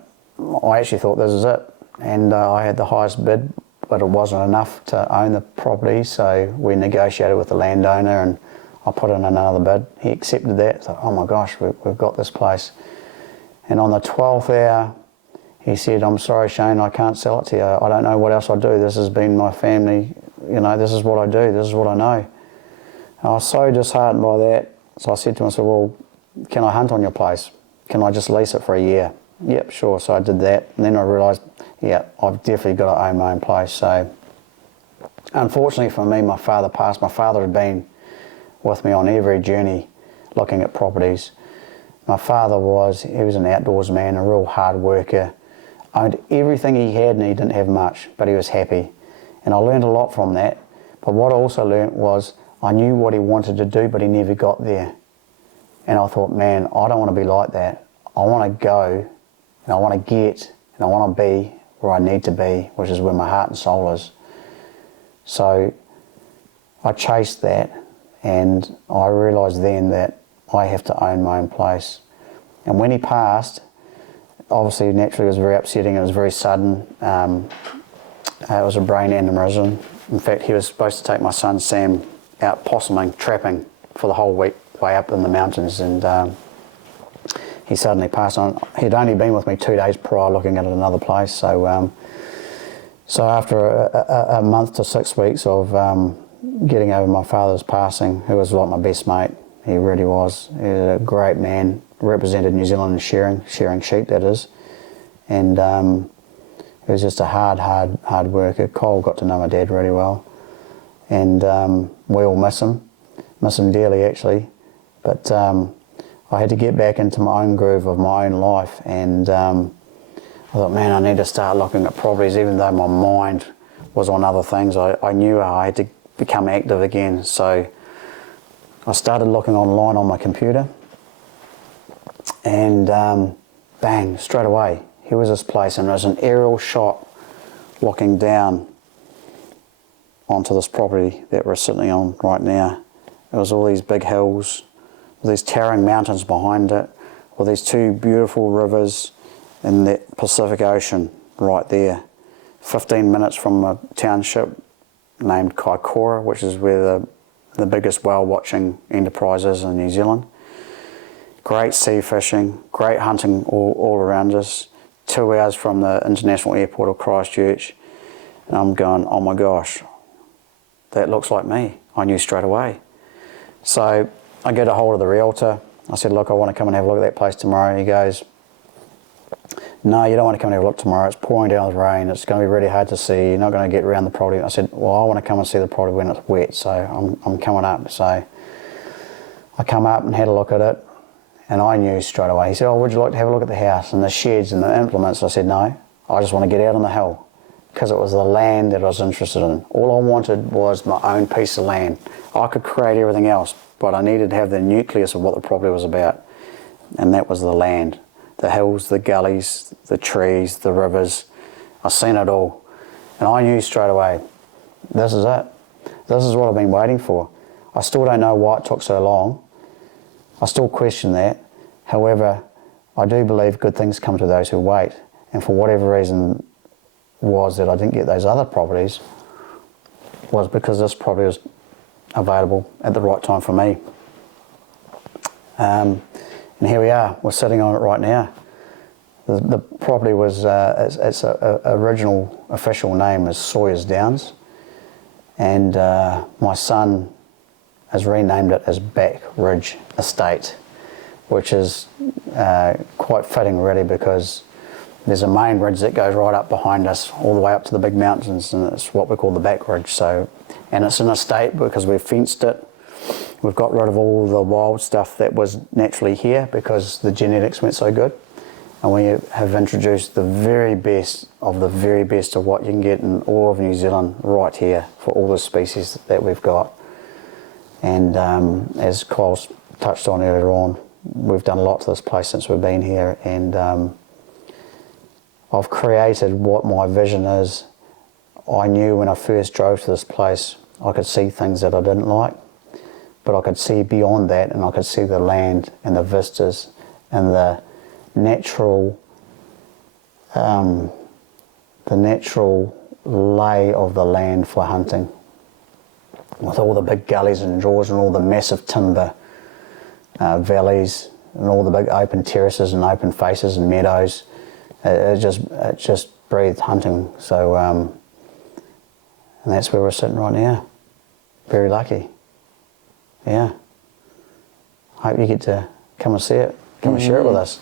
actually thought this is it. And I had the highest bid, but it wasn't enough to own the property, so we negotiated with the landowner, and I put in another bid. He accepted that. Thought, oh my gosh, we've got this place. And on the 12th hour, he said, I'm sorry, Shane, I can't sell it to you. I don't know what else I do. This has been my family. This is what I do. This is what I know. And I was so disheartened by that. So I said to him, I said, well, can I hunt on your place? Can I just lease it for a year? Yep, sure. So I did that. And then I realised, yeah, I've definitely got to own my own place. So unfortunately for me, my father passed. My father had been with me on every journey looking at properties. My father was an outdoors man, a real hard worker, owned everything he had, and he didn't have much, but he was happy. And I learned a lot from that. But what I also learned was I knew what he wanted to do, but he never got there. And I thought, man, I don't want to be like that. I want to go, and I want to get, and I want to be where I need to be, which is where my heart and soul is. So I chased that. And I realised then that I have to own my own place. And when he passed, obviously, naturally, it was very upsetting. It was very sudden. It was a brain aneurysm. In fact, he was supposed to take my son Sam out possuming, trapping for the whole week way up in the mountains. And he suddenly passed on. He'd only been with me 2 days prior looking at another place. So after a month to 6 weeks of getting over my father's passing, who was like my best mate. He really was. He was a great man, represented New Zealand in shearing sheep, that is. And he was just a hard worker. Cole got to know my dad really well. And we all miss him dearly actually. But I had to get back into my own groove of my own life, and I thought, man, I need to start looking at properties, even though my mind was on other things. I knew I had to become active again. So I started looking online on my computer, and bang, straight away, here was this place, and there was an aerial shot looking down onto this property that we're sitting on right now. There was all these big hills, these towering mountains behind it, with these 2 beautiful rivers in the Pacific Ocean right there. 15 minutes from a township named Kaikoura, which is where the biggest whale watching enterprise is in New Zealand. Great sea fishing, great hunting all around us. 2 hours from the international airport of Christchurch. And I'm going, oh my gosh, that looks like me. I knew straight away. So I get a hold of the realtor. I said, look, I want to come and have a look at that place tomorrow. He goes, no, you don't want to come and have a look tomorrow. It's pouring down with rain. It's going to be really hard to see. You're not going to get around the property. I said, well, I want to come and see the property when it's wet, so I'm coming up. So I come up and had a look at it, and I knew straight away. He said, oh, would you like to have a look at the house and the sheds and the implements? I said, no, I just want to get out on the hill. because it was the land that I was interested in. All I wanted was my own piece of land. I could create everything else, but I needed to have the nucleus of what the property was about, and that was the land. The hills, the gullies, the trees, the rivers. I've seen it all, and I knew straight away, this is it. This is what I've been waiting for. I still don't know why it took so long. I still question that. However, I do believe good things come to those who wait, and for whatever reason was that I didn't get those other properties was because this property was available at the right time for me. And here we are, we're sitting on it right now. The property was, its original official name is Sawyers Downs, and my son has renamed it as Back Ridge Estate, which is quite fitting really, because there's a main ridge that goes right up behind us, all the way up to the big mountains, and it's what we call the Back Ridge. So, and it's an estate because we've fenced it. We've got rid of all the wild stuff that was naturally here because the genetics went so good. And we have introduced the very best of what you can get in all of New Zealand right here for all the species that we've got. And as Kyle's touched on earlier on, we've done a lot to this place since we've been here, and I've created what my vision is. I knew when I first drove to this place, I could see things that I didn't like, but I could see beyond that, and I could see the land and the vistas and the natural lay of the land for hunting, with all the big gullies and draws and all the massive timber valleys and all the big open terraces and open faces and meadows. It just breathed hunting. So, and that's where we're sitting right now. Very lucky. Yeah. Hope you get to come and see it. Come and share it with us.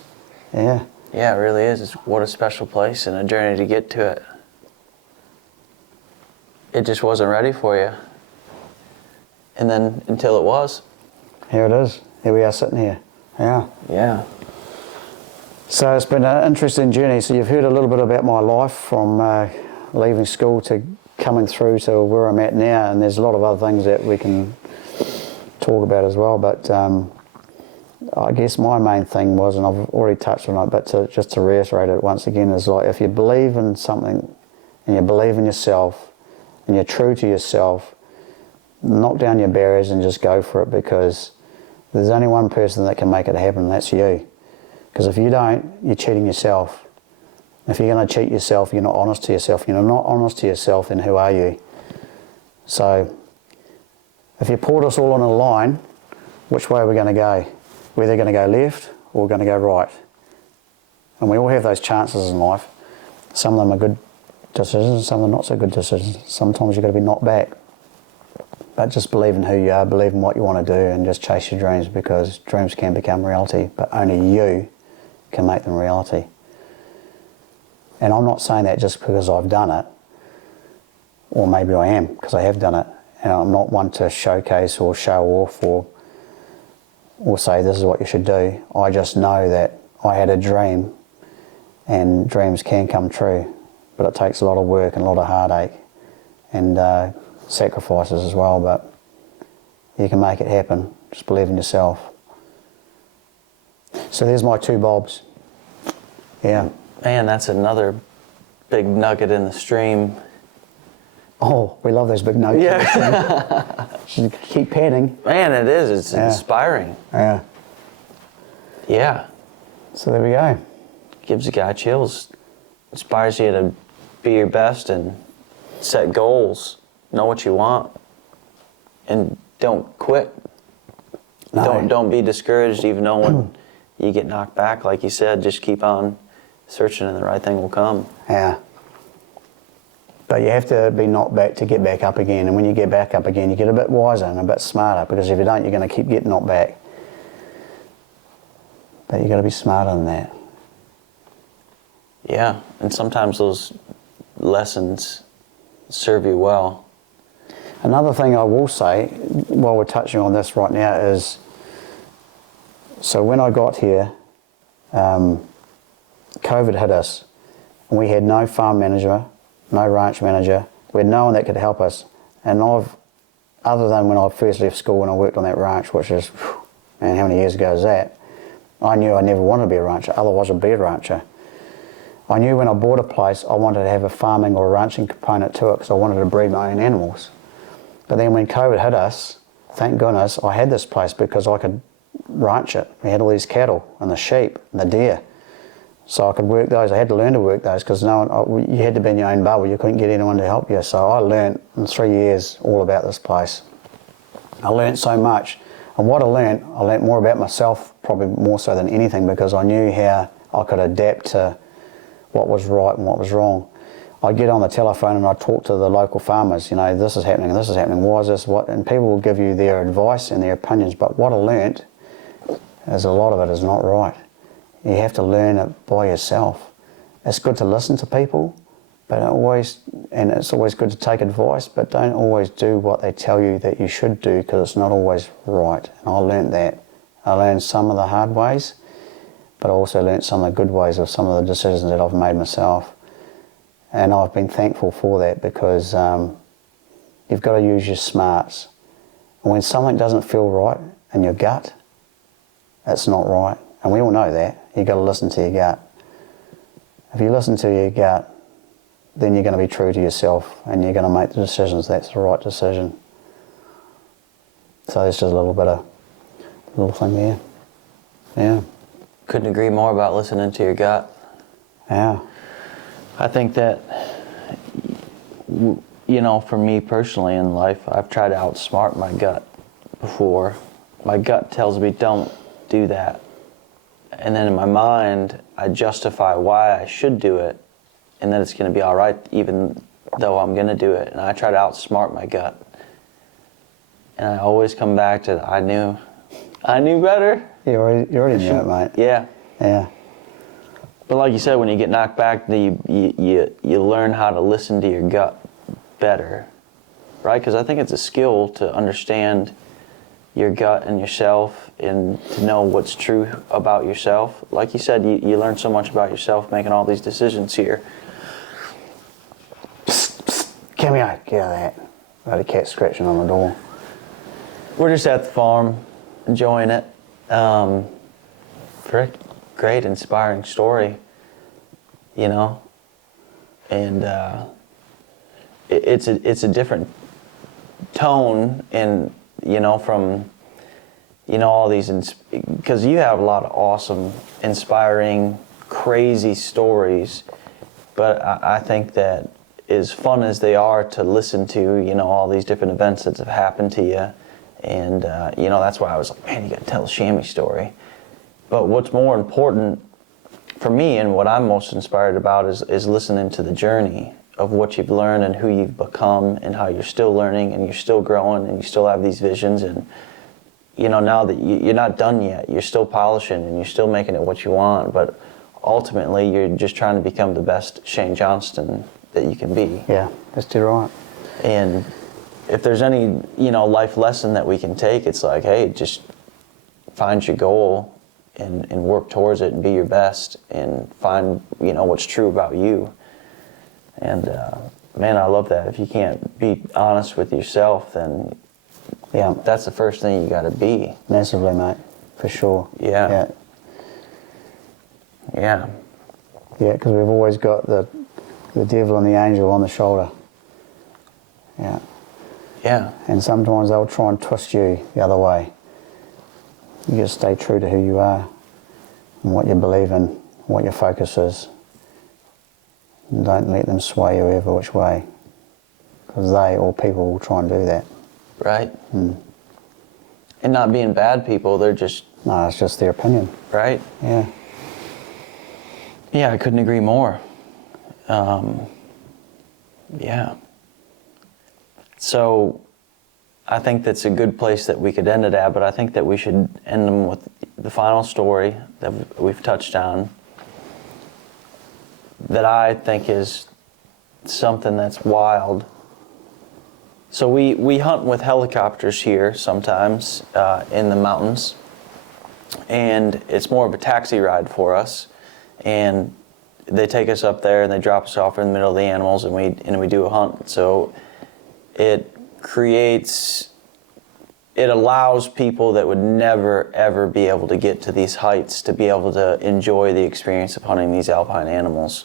Yeah. Yeah, it really is. What a special place and a journey to get to it. It just wasn't ready for you. And then until it was. Here it is. Here we are sitting here. Yeah. Yeah. So it's been an interesting journey. So you've heard a little bit about my life from leaving school to coming through to where I'm at now, and there's a lot of other things that we can talk about as well. But I guess my main thing was, and I've already touched on it, but just to reiterate it once again, is like if you believe in something and you believe in yourself and you're true to yourself, knock down your barriers and just go for it, because there's only one person that can make it happen, and that's you. Because if you don't, you're cheating yourself. If you're going to cheat yourself, you're not honest to yourself. You're not honest to yourself, then who are you? So if you poured us all on a line, which way are we going to go? We're either going to go left or we're going to go right. And we all have those chances in life. Some of them are good decisions, some are not so good decisions. Sometimes you've got to be knocked back. But just believe in who you are, believe in what you want to do, and just chase your dreams, because dreams can become reality, but only you can make them reality. And I'm not saying that just because I've done it, or maybe I am, because I have done it. And I'm not one to showcase or show off or say this is what you should do. I just know that I had a dream, and dreams can come true, but it takes a lot of work and a lot of heartache and sacrifices as well, but you can make it happen. Just believe in yourself. So there's my 2 bobs. Yeah. Man, that's another big nugget in the stream. Oh, we love those big nuggets. Yeah. Should keep panning. Man, it is. It's inspiring. Yeah. Yeah. So there we go. Gives a guy chills. Inspires you to be your best and set goals. Know what you want. And don't quit. No. Don't be discouraged even though when you get knocked back. Like you said, just keep on searching and the right thing will come. Yeah. But you have to be knocked back to get back up again. And when you get back up again, you get a bit wiser and a bit smarter, because if you don't, you're going to keep getting knocked back. But you've got to be smarter than that. Yeah, and sometimes those lessons serve you well. Another thing I will say, while we're touching on this right now, is, so when I got here, COVID hit us, and we had no farm manager, no ranch manager. We had no one that could help us. And other than when I first left school and I worked on that ranch, which is, man, how many years ago is that? I knew I never wanted to be a rancher, otherwise I'd be a rancher. I knew when I bought a place, I wanted to have a farming or a ranching component to it because I wanted to breed my own animals. But then when COVID hit us, thank goodness I had this place because I could ranch it. We had all these cattle and the sheep and the deer. So I could work those. I had to learn to work those because you had to be in your own bubble. You couldn't get anyone to help you. So I learned in 3 years all about this place. I learned so much. And what I learned more about myself, probably more so than anything, because I knew how I could adapt to what was right and what was wrong. I'd get on the telephone and I'd talk to the local farmers, this is happening, why is this, what? And people will give you their advice and their opinions, but what I learnt is a lot of it is not right. You have to learn it by yourself. It's good to listen to people, but it's always good to take advice, but don't always do what they tell you that you should do because it's not always right. And I learnt that. I learned some of the hard ways, but I also learnt some of the good ways of some of the decisions that I've made myself. And I've been thankful for that because you've got to use your smarts. And when something doesn't feel right in your gut, it's not right. And we all know that. You've got to listen to your gut. If you listen to your gut, then you're going to be true to yourself and you're going to make the decisions that's the right decision. So there's just a little thing there. Yeah. Couldn't agree more about listening to your gut. Yeah. I think that, for me personally in life, I've tried to outsmart my gut before. My gut tells me don't do that. And then in my mind, I justify why I should do it and that it's going to be all right even though I'm going to do it. And I try to outsmart my gut. And I always come back to, I knew better. You already knew it, mate. Yeah. Yeah. But like you said, when you get knocked back, you learn how to listen to your gut better, right? Because I think it's a skill to understand your gut and yourself and to know what's true about yourself. Like you said, you learn so much about yourself making all these decisions here. Psst, psst. Come here, get out of that. I had a cat scratching on the door. We're just at the farm, enjoying it. Great, inspiring story, and it's a different tone, and from all these, because you have a lot of awesome, inspiring, crazy stories, but I think that as fun as they are to listen to, all these different events that have happened to you, and that's why I was like, man, you got to tell a chamois story. But what's more important for me and what I'm most inspired about is listening to the journey of what you've learned and who you've become and how you're still learning and you're still growing and you still have these visions. And, now that you're not done yet, you're still polishing and you're still making it what you want. But ultimately, you're just trying to become the best Shane Johnston that you can be. Yeah, that's too right. And if there's any, life lesson that we can take, it's like, hey, just find your goal and work towards it and be your best and find, what's true about you. And, man, I love that. If you can't be honest with yourself, then that's the first thing you got to be. Massively, mate, for sure. Yeah. Yeah, because we've always got the devil and the angel on the shoulder. Yeah. Yeah. And sometimes they'll try and twist you the other way. You just stay true to who you are and what you believe in, what your focus is. And don't let them sway you every which way, because they or people will try and do that. Right. And not being bad people, they're just... No, it's just their opinion. Right. Yeah. Yeah, I couldn't agree more. Yeah. So I think that's a good place that we could end it at, but I think that we should end them with the final story that we've touched on that I think is something that's wild. So we hunt with helicopters here sometimes in the mountains, and it's more of a taxi ride for us. And they take us up there and they drop us off in the middle of the animals, and we do a hunt. So it allows people that would never ever be able to get to these heights to be able to enjoy the experience of hunting these alpine animals.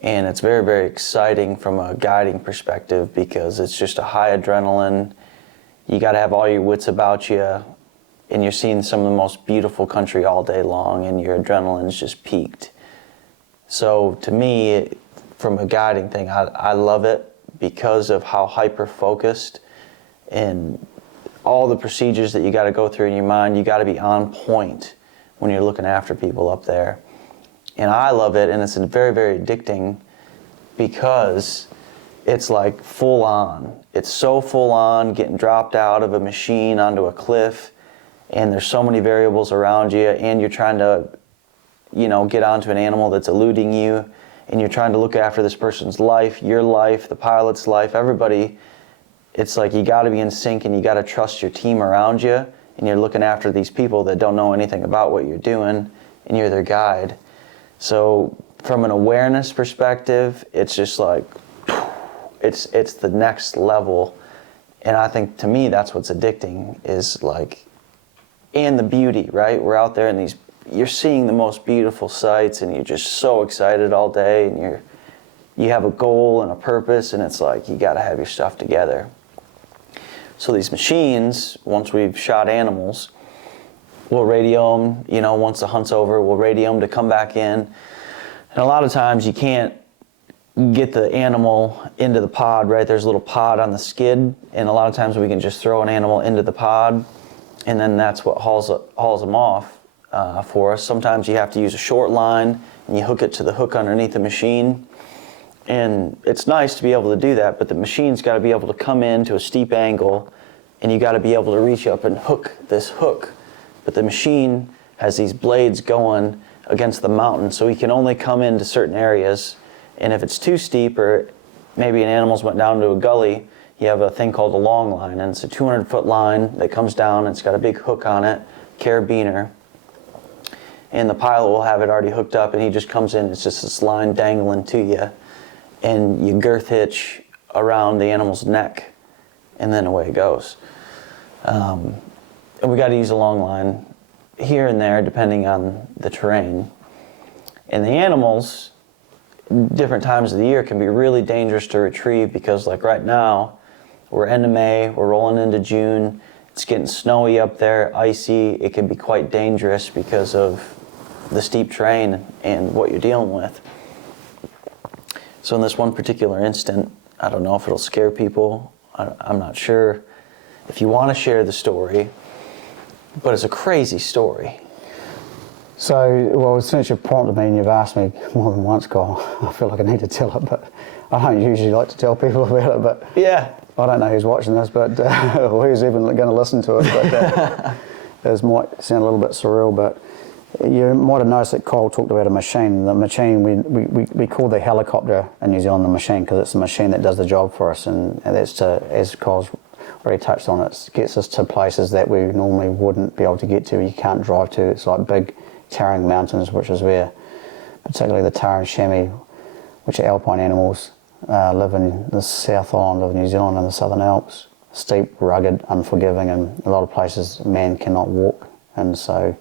And it's very, very exciting from a guiding perspective because it's just a high adrenaline. You got to have all your wits about you, and you're seeing some of the most beautiful country all day long, and your adrenaline's just peaked. So to me, from a guiding thing, I love it because of how hyper-focused and all the procedures that you got to go through in your mind. You got to be on point when you're looking after people up there. And I love it, and it's very, very addicting because it's like full on. It's so full on, getting dropped out of a machine onto a cliff, and there's so many variables around you, and you're trying to, get onto an animal that's eluding you, and you're trying to look after this person's life, your life, the pilot's life, everybody. It's like you got to be in sync, and you got to trust your team around you, and you're looking after these people that don't know anything about what you're doing, and you're their guide. So from an awareness perspective, it's just like, it's the next level. And I think to me, that's what's addicting is like, and the beauty, right? We're out there and you're seeing the most beautiful sights, and you're just so excited all day, and you have a goal and a purpose, and it's like, you got to have your stuff together. So these machines, once we've shot animals, we'll radio them, once the hunt's over, we'll radio them to come back in. And a lot of times you can't get the animal into the pod, right? There's a little pod on the skid, and a lot of times we can just throw an animal into the pod, and then that's what hauls them off for us. Sometimes you have to use a short line, and you hook it to the hook underneath the machine. And it's nice to be able to do that, but the machine's got to be able to come in to a steep angle, and you got to be able to reach up and hook this hook. But the machine has these blades going against the mountain, so he can only come into certain areas. And if it's too steep, or maybe an animal's went down to a gully, you have a thing called a long line, and it's a 200-foot line that comes down, and it's got a big hook on it, carabiner. And the pilot will have it already hooked up, and he just comes in, it's just this line dangling to you. And you girth hitch around the animal's neck, and then away it goes. And we got to use a long line here and there, depending on the terrain. And the animals, different times of the year, can be really dangerous to retrieve because, like right now, we're end of May, we're rolling into June. It's getting snowy up there, icy. It can be quite dangerous because of the steep terrain and what you're dealing with. So in this one particular instant, I don't know if it'll scare people. I'm not sure if you want to share the story, but it's a crazy story. So, well, since you've prompted me and you've asked me more than once, Kyle, I feel like I need to tell it, but I don't usually like to tell people about it, but Yeah. I don't know who's watching this, but or who's even going to listen to it, but this might sound a little bit surreal, but you might have noticed that Kyle talked about a machine. The machine, we call the helicopter in New Zealand a machine because it's a machine that does the job for us, and that's to, as Kyle's already touched on, it gets us to places that we normally wouldn't be able to get to, you can't drive to. It's like big towering mountains, which is where particularly the tahr and chamois, which are alpine animals, live in the South Island of New Zealand and the Southern Alps. Steep, rugged, unforgiving, and a lot of places man cannot walk, and so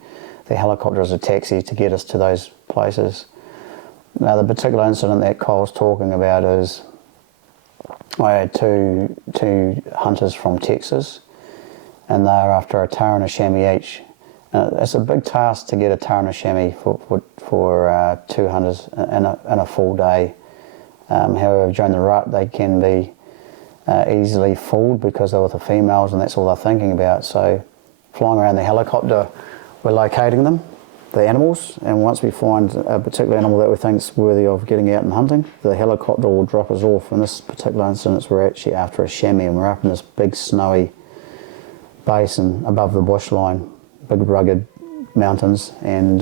the helicopter is a taxi to get us to those places. Now, the particular incident that Kyle's talking about is I had two hunters from Texas, and they are after a tahr and a chamois each. It's a big task to get a tahr and a chamois for two hunters in a full day. However, during the rut, they can be easily fooled because they're with the females, and that's all they're thinking about. So, flying around the helicopter, we're locating them, the animals, and once we find a particular animal that we think is worthy of getting out and hunting, the helicopter will drop us off. In this particular instance, we're actually after a chamois, and we're up in this big snowy basin above the bushline, big rugged mountains, and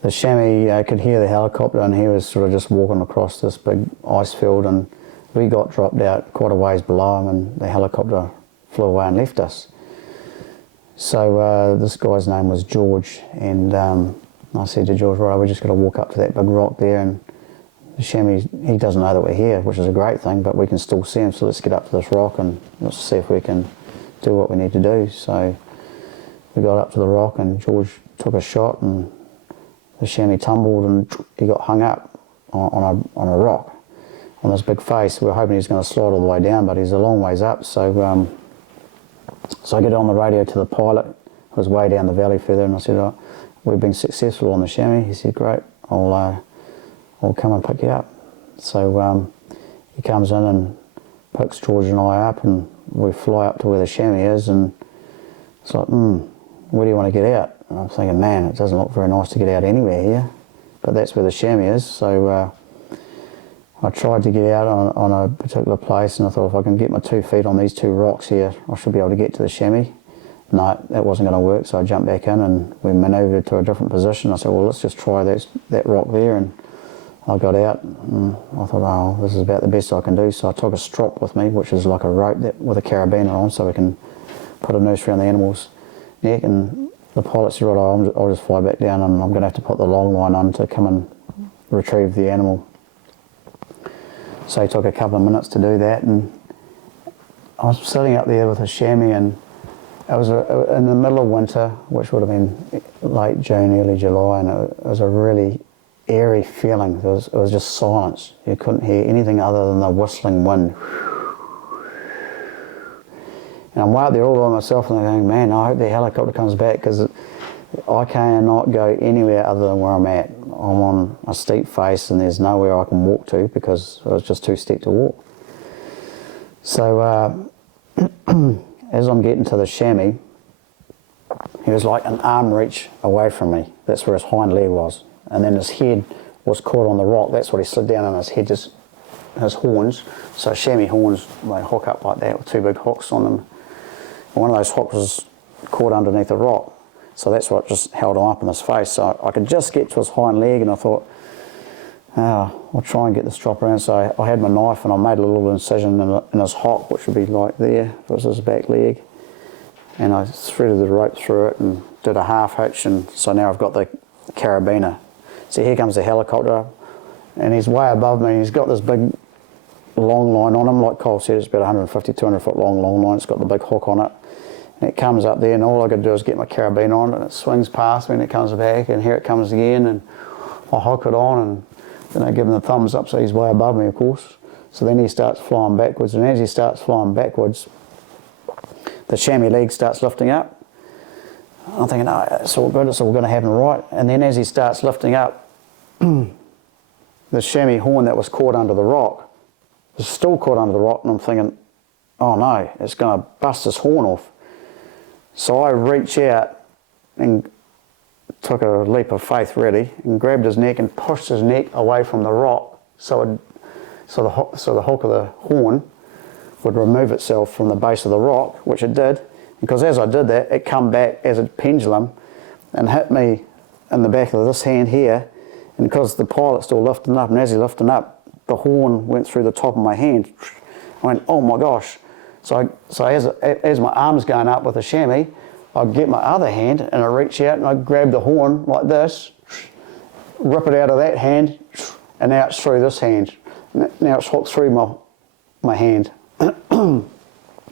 the chamois could hear the helicopter, and he was sort of just walking across this big ice field, and we got dropped out quite a ways below him, and the helicopter flew away and left us. So this guy's name was George, and And I said to George, right, we just got to walk up to that big rock there, and the chamois, he doesn't know that we're here, which is a great thing, but we can still see him, so let's get up to this rock and let's see if we can do what we need to do. So we got up to the rock and George took a shot and the chamois tumbled and he got hung up on a rock on this big face. We were hoping he was going to slide all the way down, but he's a long ways up. So so I get on the radio to the pilot, who was way down the valley further, and I said, oh, we've been successful on the chamois. He said, great, I'll come and pick you up. So he comes in and picks George and I up, and we fly up to where the chamois is, and it's like, where do you want to get out? And I'm thinking, man, it doesn't look very nice to get out anywhere here, but that's where the chamois is. So I tried to get out on a particular place, and I thought if I can get my 2 feet on these 2 rocks here, I should be able to get to the chamois. No, that wasn't going to work, so I jumped back in and we manoeuvred to a different position. I said, well, let's just try that rock there, and I got out and I thought, oh, this is about the best I can do. So I took a strop with me, which is like a rope with a carabiner on, so we can put a noose around the animal's neck. And the pilot said, right, I'll just fly back down, and I'm going to have to put the long line on to come and retrieve the animal. So he took a couple of minutes to do that, and I was sitting up there with a chamois, and it was in the middle of winter, which would have been late June, early July, and it was a really eerie feeling. It was just silence. You couldn't hear anything other than the whistling wind. And I'm way up there all by myself, and I'm going, man, I hope the helicopter comes back, because I cannot go anywhere other than where I'm at. I'm on a steep face, and there's nowhere I can walk to because it was just too steep to walk. So as I'm getting to the chamois, he was like an arm reach away from me. That's where his hind leg was. And then his head was caught on the rock. That's what he slid down on his head, just his horns. So chamois horns, they hook up like that with 2 big hooks on them. And one of those hooks was caught underneath a rock. So that's what just held him up in his face. So I could just get to his hind leg, and I thought, I'll try and get the strop around. So I had my knife and I made a little incision in his hock, which would be like there. It was his back leg. And I threaded the rope through it and did a half hitch, and so now I've got the carabiner. So here comes the helicopter, and he's way above me. He's got this big long line on him. Like Cole said, it's about 150, 200 foot long line. It's got the big hook on it. And it comes up there, and all I got to do is get my carabiner on, and it swings past me, and it comes back, and here it comes again, and I hook it on, and then I give him the thumbs up, so he's way above me, of course. So then he starts flying backwards, and as he starts flying backwards, the chamois leg starts lifting up. I'm thinking, oh, it's all good, it's all going to happen right. And then as he starts lifting up, the chamois horn that was caught under the rock is still caught under the rock, and I'm thinking, oh no, it's going to bust his horn off. So I reach out and took a leap of faith, really, and grabbed his neck and pushed his neck away from the rock, so the hook of the horn would remove itself from the base of the rock, which it did. Because as I did that, it come back as a pendulum and hit me in the back of this hand here. And because the pilot's still lifting up, and as he lifted up, the horn went through the top of my hand. I went, oh my gosh. So as my arm's going up with the chamois, I get my other hand and I reach out and I grab the horn like this, rip it out of that hand, and now it's through this hand. Now it's hooked through my hand.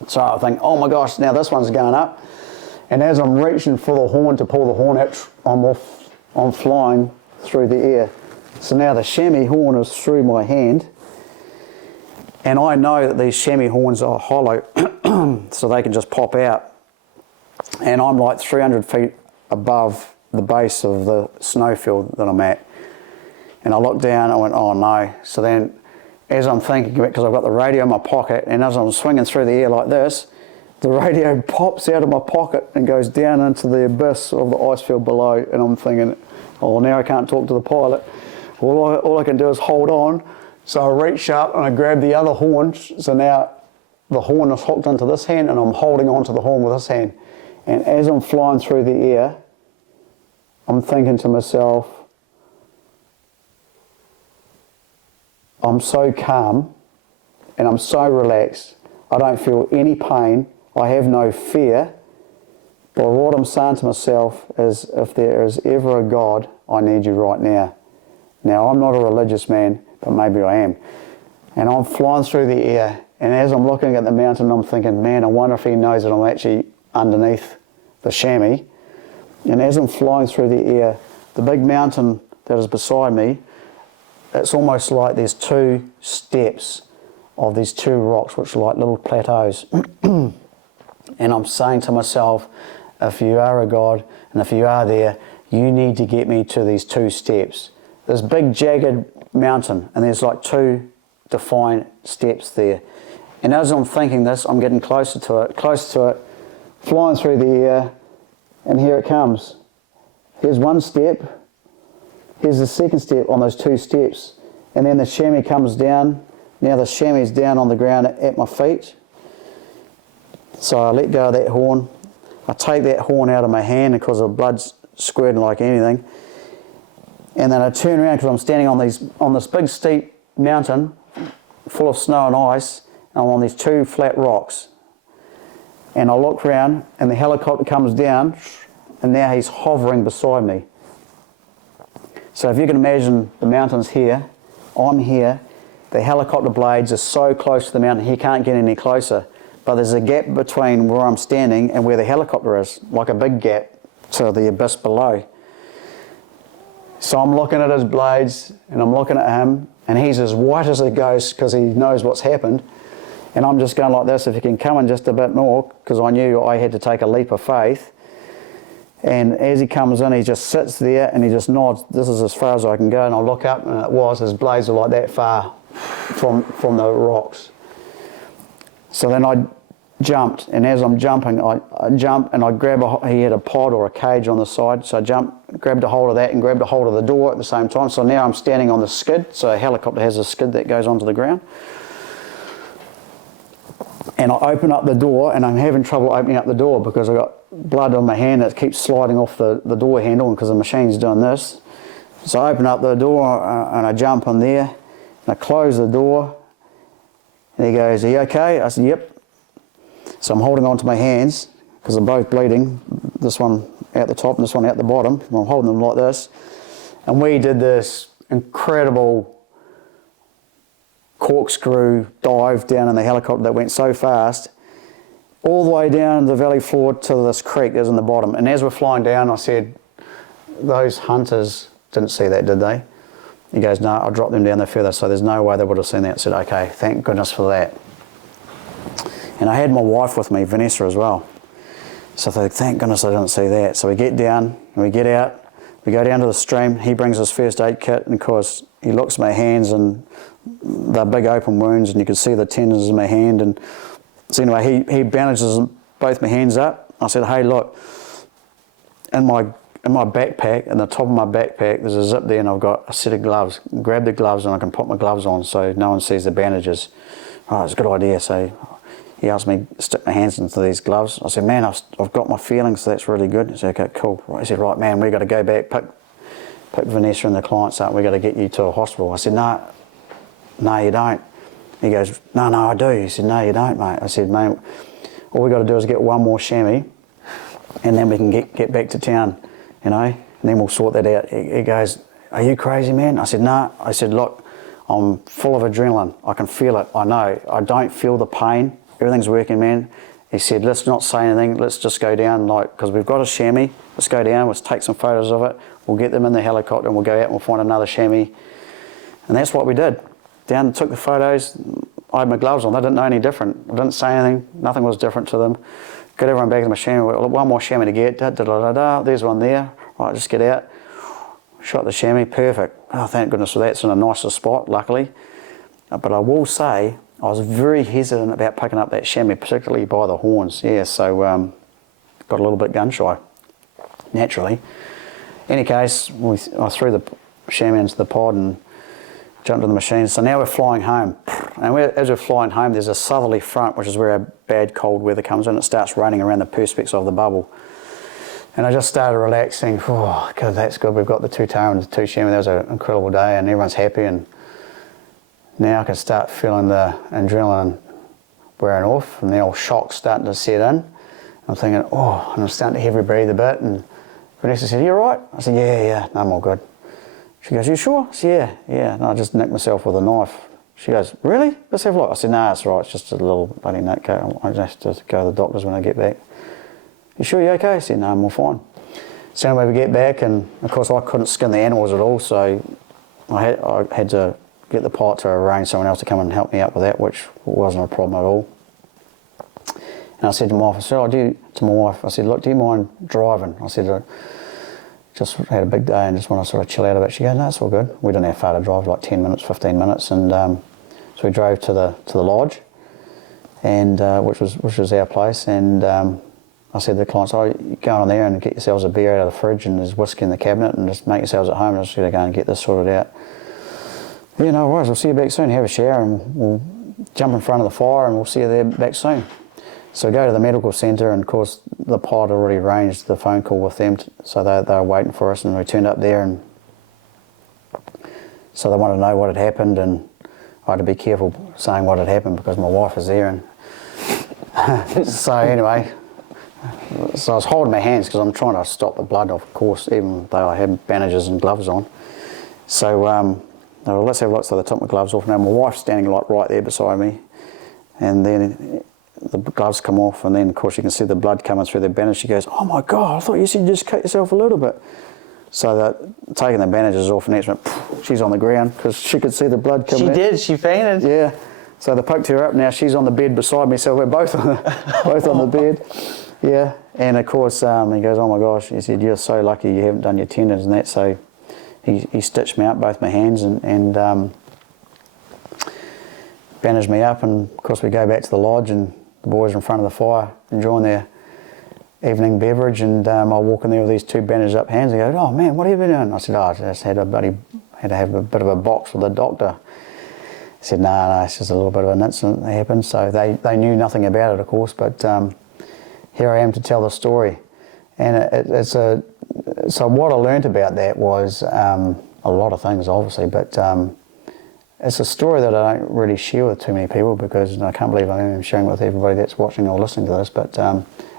So I think, oh my gosh, now this one's going up. And as I'm reaching for the horn to pull the horn out, I'm flying through the air. So now the chamois horn is through my hand. And I know that these chamois horns are hollow, so they can just pop out. And I'm like 300 feet above the base of the snowfield that I'm at. And I looked down, I went, oh no. So then, as I'm thinking, because I've got the radio in my pocket, and as I'm swinging through the air like this, the radio pops out of my pocket and goes down into the abyss of the ice field below. And I'm thinking, oh, now I can't talk to the pilot. All I can do is hold on. So I reach up and I grab the other horn. So now the horn is hooked onto this hand, and I'm holding onto the horn with this hand. And as I'm flying through the air, I'm thinking to myself, I'm so calm and I'm so relaxed. I don't feel any pain. I have no fear But what I'm saying to myself is, if there is ever a God, I need you right now. Now, I'm not a religious man, but maybe I am. And I'm flying through the air, and as I'm looking at the mountain, I'm thinking, man, I wonder if he knows that I'm actually underneath the chamois. And as I'm flying through the air, the big mountain that is beside me, it's almost like there's two steps of these two rocks, which are like little plateaus. And I'm saying to myself, if you are a God, and if you are there, you need to get me to these two steps. This big jagged mountain, and there's like two defined steps there. And as I'm thinking this, I'm getting closer to it, flying through the air, and here it comes. Here's one step, here's the second step on those two steps, and then the chamois comes down. Now the chamois is down on the ground at my feet. So I let go of that horn. I take that horn out of my hand because the blood's squirting like anything. And then I turn around because I'm standing on this big steep mountain full of snow and ice, and I'm on these two flat rocks. And I look around, and the helicopter comes down, and now he's hovering beside me. So if you can imagine, the mountain's here, I'm here, the helicopter blades are so close to the mountain, he can't get any closer. But there's a gap between where I'm standing and where the helicopter is, like a big gap to the abyss below. So I'm looking at his blades, and I'm looking at him, and he's as white as a ghost because he knows what's happened. And I'm just going like this, if you can come in just a bit more, because I knew I had to take a leap of faith. And as he comes in, he just sits there and he just nods, this is as far as I can go. And I look up, and his blades are like that far from the rocks. So then I jumped, and as I'm jumping, I jump and I grab he had a pod or a cage on the side, so I jumped, grabbed a hold of that and grabbed a hold of the door at the same time. So now I'm standing on the skid, so a helicopter has a skid that goes onto the ground. And I open up the door, and I'm having trouble opening up the door because I've got blood on my hand that keeps sliding off the door handle because the machine's doing this. So I open up the door and I jump in there, and I close the door, and he goes, "Are you okay?" I said, "Yep." So I'm holding on to my hands because they're both bleeding, this one out the top and this one out the bottom. And I'm holding them like this. And we did this incredible corkscrew dive down in the helicopter that went so fast, all the way down the valley floor to this creek that's in the bottom. And as we're flying down, I said, those hunters didn't see that, did they? He goes, no, I dropped them down there further, so there's no way they would have seen that. I said, okay, thank goodness for that. And I had my wife with me, Vanessa, as well. So I thought, thank goodness I didn't see that. So we get down, and we get out, we go down to the stream. He brings his first aid kit, and of course, he looks at my hands, and they're big open wounds, and you can see the tendons in my hand. And so anyway, he bandages both my hands up. I said, hey, look, in my backpack, in the top of my backpack, there's a zip there, and I've got a set of gloves. Grab the gloves, and I can put my gloves on so no one sees the bandages. Oh, it's a good idea. So he asked me to stick my hands into these gloves. I said, man, I've got my feelings, so that's really good. He said, okay, cool. He said, right, man, we've got to go back, pick Vanessa and the clients up. We've got to get you to a hospital. I said, no, you don't. He goes, no, I do. He said, no, you don't, mate. I said, mate, all we've got to do is get one more chamois, and then we can get back to town, you know, and then we'll sort that out. He goes, are you crazy, man? I said, no. I said, look, I'm full of adrenaline. I can feel it. I know. I don't feel the pain. Everything's working, man. He said, let's not say anything. Let's just go down, because we've got a chamois. Let's go down. Let's take some photos of it. We'll get them in the helicopter, and we'll go out and we'll find another chamois. And that's what we did. Down and took the photos. I had my gloves on. They didn't know any different. I didn't say anything. Nothing was different to them. Got everyone back in the chamois. One more chamois to get. There's one there. Right, just get out. Shot the chamois. Perfect. Oh, thank goodness for that. It's in a nicer spot, luckily. But I will say, I was very hesitant about picking up that chamois, particularly by the horns. Yeah, so got a little bit gun shy, naturally. In any case, I threw the chamois into the pod and jumped in the machine. So now we're flying home. And as we're flying home, there's a southerly front, which is where our bad cold weather comes in. It starts raining around the perspex of the bubble. And I just started relaxing. Oh, God, that's good. We've got the two tail and the two chamois. That was an incredible day, and everyone's happy. And now I can start feeling the adrenaline wearing off, and the old shock's starting to set in. I'm thinking, oh, and I'm starting to heavy breathe a bit. And Vanessa said, you all right? I said, yeah, no, I'm all good. She goes, you sure? I said, yeah. And I just nicked myself with a knife. She goes, really? Let's have a look. I said, nah, it's all right. It's just a little bloody nick. I just have to go to the doctors when I get back. You sure you're okay? I said, no, I'm all fine. So anyway, we get back, and of course I couldn't skin the animals at all, so I had to get the pilot to arrange someone else to come and help me out with that, which wasn't a problem at all. And I said to my wife, I said, look, do you mind driving? I said, I just had a big day and just want to sort of chill out a bit. She goes, no, it's all good. We didn't have far to drive, like 10 minutes, 15 minutes, and so we drove to the lodge, and which was our place, and I said to the clients, oh, you go on there and get yourselves a beer out of the fridge, and there's whiskey in the cabinet, and just make yourselves at home. I'm just going to go and get this sorted out. Yeah, no worries. We'll see you back soon. Have a shower, and we'll jump in front of the fire, and we'll see you there back soon. So we go to the medical centre, and of course the pilot already arranged the phone call with them, so they were waiting for us, and we turned up there, and so they wanted to know what had happened, and I had to be careful saying what had happened because my wife was there, and so anyway. So I was holding my hands because I'm trying to stop the blood, of course, even though I had bandages and gloves on. So let's have a look. So they took my gloves off. Now my wife's standing like right there beside me, and then the gloves come off, and then of course you can see the blood coming through the bandage. She goes, "Oh my God! I thought you said you just cut yourself a little bit." So they're taking the bandages off, and next minute, she's on the ground because she could see the blood coming. She did. She fainted. Yeah. So they poked her up. Now she's on the bed beside me. So we're both on the bed. Yeah, and of course he goes, oh my gosh, he said, you're so lucky you haven't done your tendons and that, so he stitched me up, both my hands, and bandaged me up, and of course we go back to the lodge, and the boys are in front of the fire enjoying their evening beverage, and I walk in there with these two bandaged up hands, and go, oh man, what have you been doing? I said, I just had to have a bit of a box with the doctor. He said, no, it's just a little bit of an incident that happened, so they knew nothing about it, of course, but here I am to tell the story. And so what I learned about that was a lot of things, obviously, but it's a story that I don't really share with too many people because I can't believe I'm even sharing with everybody that's watching or listening to this, but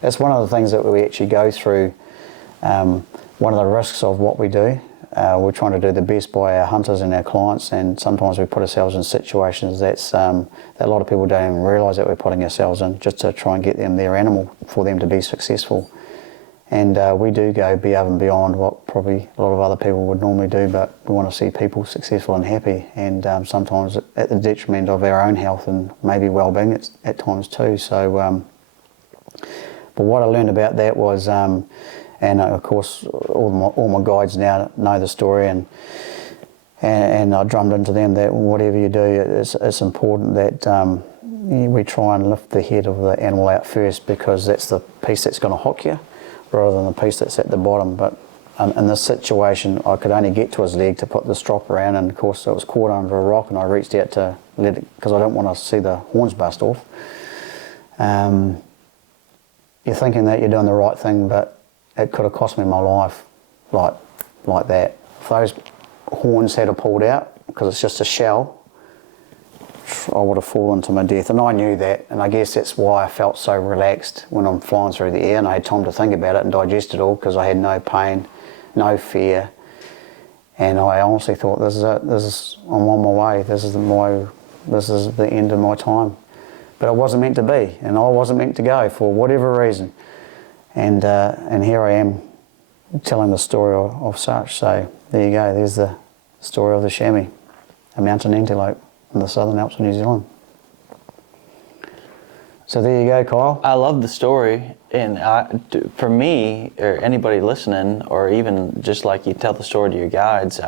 it's one of the things that we actually go through, one of the risks of what we do. We're trying to do the best by our hunters and our clients, and sometimes we put ourselves in situations that a lot of people don't even realise that we're putting ourselves in, just to try and get them their animal for them to be successful. And we do go above and beyond what probably a lot of other people would normally do, but we want to see people successful and happy, and sometimes at the detriment of our own health and maybe well-being at times too. So, but what I learned about that was, and of course all my guides now know the story, and I drummed into them that whatever you do, it's important that we try and lift the head of the animal out first, because that's the piece that's going to hook you, rather than the piece that's at the bottom. But in this situation, I could only get to his leg to put the strop around, and of course it was caught under a rock, and I reached out to let it, because I don't want to see the horns bust off. You're thinking that you're doing the right thing, but it could have cost me my life, like that. If those horns had pulled out, because it's just a shell, I would have fallen to my death, and I knew that, and I guess that's why I felt so relaxed when I'm flying through the air, and I had time to think about it and digest it all, because I had no pain, no fear, and I honestly thought, I'm on my way. This is the end of my time. But it wasn't meant to be, and I wasn't meant to go for whatever reason, and here I am telling the story of such. So there you go. There's the story of the chamois, a mountain antelope in the Southern Alps of New Zealand. So there you go, Kyle. I love the story, and for me, or anybody listening, or even just like you tell the story to your guides,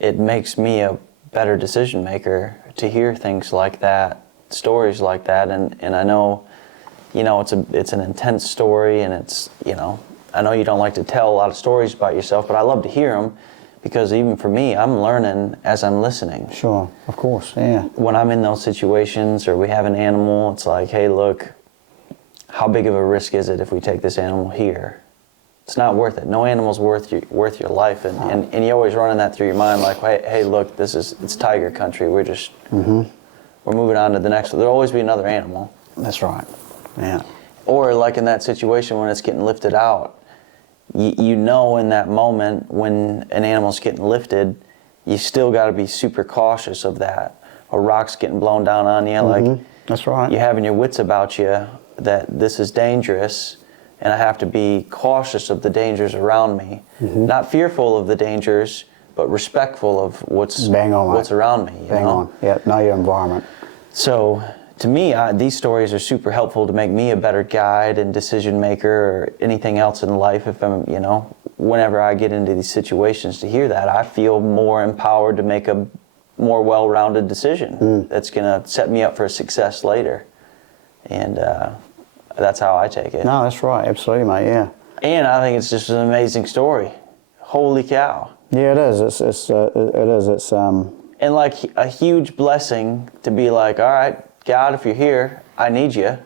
it makes me a better decision maker to hear things like that, stories like that, and I know, it's an intense story, and it's, I know you don't like to tell a lot of stories about yourself, but I love to hear them, because even for me, I'm learning as I'm listening. Sure, of course, yeah. When I'm in those situations, or we have an animal, it's like, hey, look, how big of a risk is it if we take this animal here? It's not worth it. No animal's worth your life, and you're always running that through your mind, like, hey, look, it's tiger country. We're just we're moving on to the next one. There'll always be another animal. That's right. Yeah. Or like in that situation when it's getting lifted out, you know in that moment when an animal's getting lifted, you still got to be super cautious of that. A rock's getting blown down on you, like That's right. you having your wits about you that this is dangerous, and I have to be cautious of the dangers around me. Not fearful of the dangers, but respectful of what's Bang on, what's mate. around me. You Bang know? on. Yeah, know your environment. So to me, these stories are super helpful to make me a better guide and decision maker or anything else in life. If I'm, whenever I get into these situations, to hear that, I feel more empowered to make a more well-rounded decision that's going to set me up for success later. And that's how I take it. No, that's right. Absolutely, mate. Yeah. And I think it's just an amazing story. Holy cow. Yeah, it is. It is. It's And like a huge blessing to be like, all right, God, if you're here, I need you.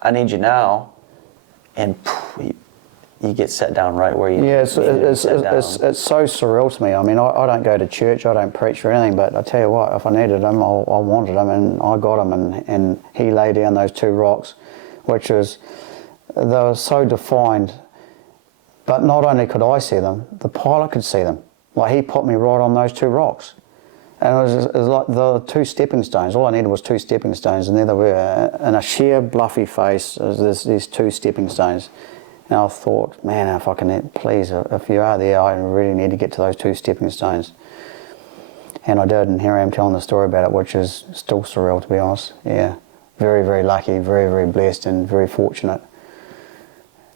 I need you now. And you get set down right where you Yeah, need to be set down. it's so surreal to me. I mean, I don't go to church, I don't preach or anything, but I tell you what, if I needed him, I wanted him, and I got him, and he laid down those 2 rocks, which is, they were so defined, but not only could I see them, the pilot could see them. Like, he put me right on those 2 rocks. And it was like the 2 stepping stones. All I needed was 2 stepping stones, and there they were, in a sheer bluffy face, there's these 2 stepping stones. And I thought, man, if I can, please, if you are there, I really need to get to those 2 stepping stones. And I did, and here I am telling the story about it, which is still surreal, to be honest. Yeah, very, very lucky, very, very blessed, and very fortunate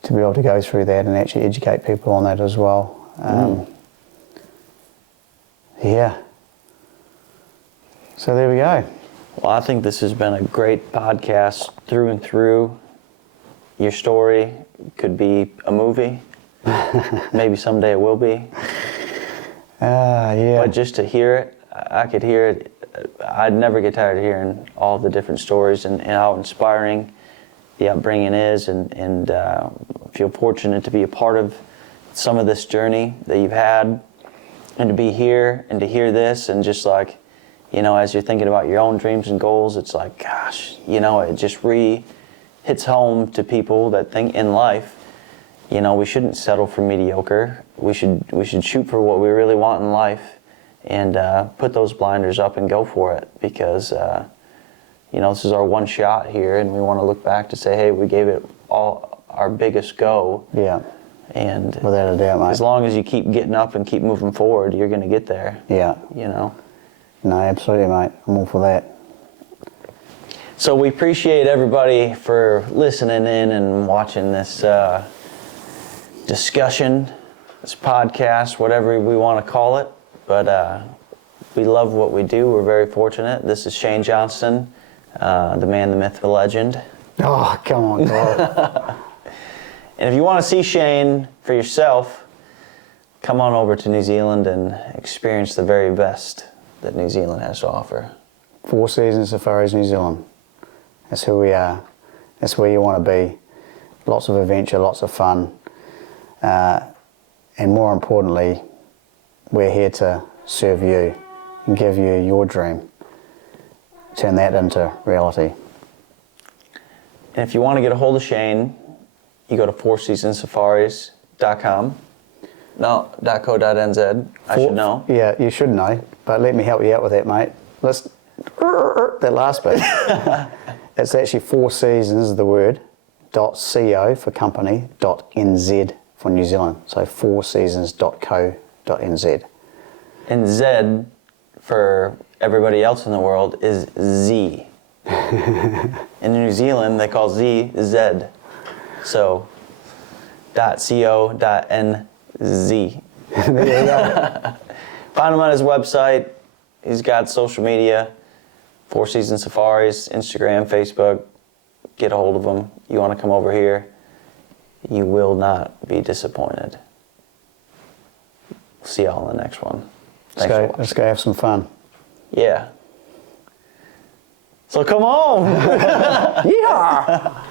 to be able to go through that and actually educate people on that as well. Yeah. So there we go. Well, I think this has been a great podcast through and through. Your story could be a movie. Maybe someday it will be. Yeah. But just to hear it, I could hear it. I'd never get tired of hearing all the different stories and how inspiring the upbringing is, and feel fortunate to be a part of some of this journey that you've had, and to be here and to hear this, and just like, as you're thinking about your own dreams and goals, it's like, gosh, it just hits home to people that think in life, we shouldn't settle for mediocre. We should shoot for what we really want in life, and put those blinders up and go for it, because this is our one shot here, and we want to look back to say, hey, we gave it all our biggest go. Yeah. And Without a doubt, mate. as long as you keep getting up and keep moving forward, you're going to get there. Yeah. No, absolutely, mate. I'm all for that. So we appreciate everybody for listening in and watching this discussion, this podcast, whatever we want to call it. But we love what we do. We're very fortunate. This is Shane Johnston, the man, the myth, the legend. Oh, come on, God. And if you want to see Shane for yourself, come on over to New Zealand and experience the very best that New Zealand has to offer. 4 Seasons Safaris New Zealand. That's who we are. That's where you want to be. Lots of adventure, lots of fun. And more importantly, we're here to serve you and give you your dream. Turn that into reality. And if you want to get a hold of Shane, you go to fourseasonsafaris.com. No, .co.nz. I should know. Yeah, you should know, but let me help you out with that, mate. Let's that last bit. It's actually 4 Seasons, the word, .co for company, .nz for New Zealand. So 4seasons.co.nz. And Z for everybody else in the world is Z. In New Zealand, they call Z Z. So .co.nz. There you go. Find him on his website. He's got social media, 4 Seasons Safaris, Instagram, Facebook. Get a hold of him. You want to come over here, you will not be disappointed. See y'all in the next one. Thanks for watching. Let's go have some fun. Yeah. So come on. Yeah.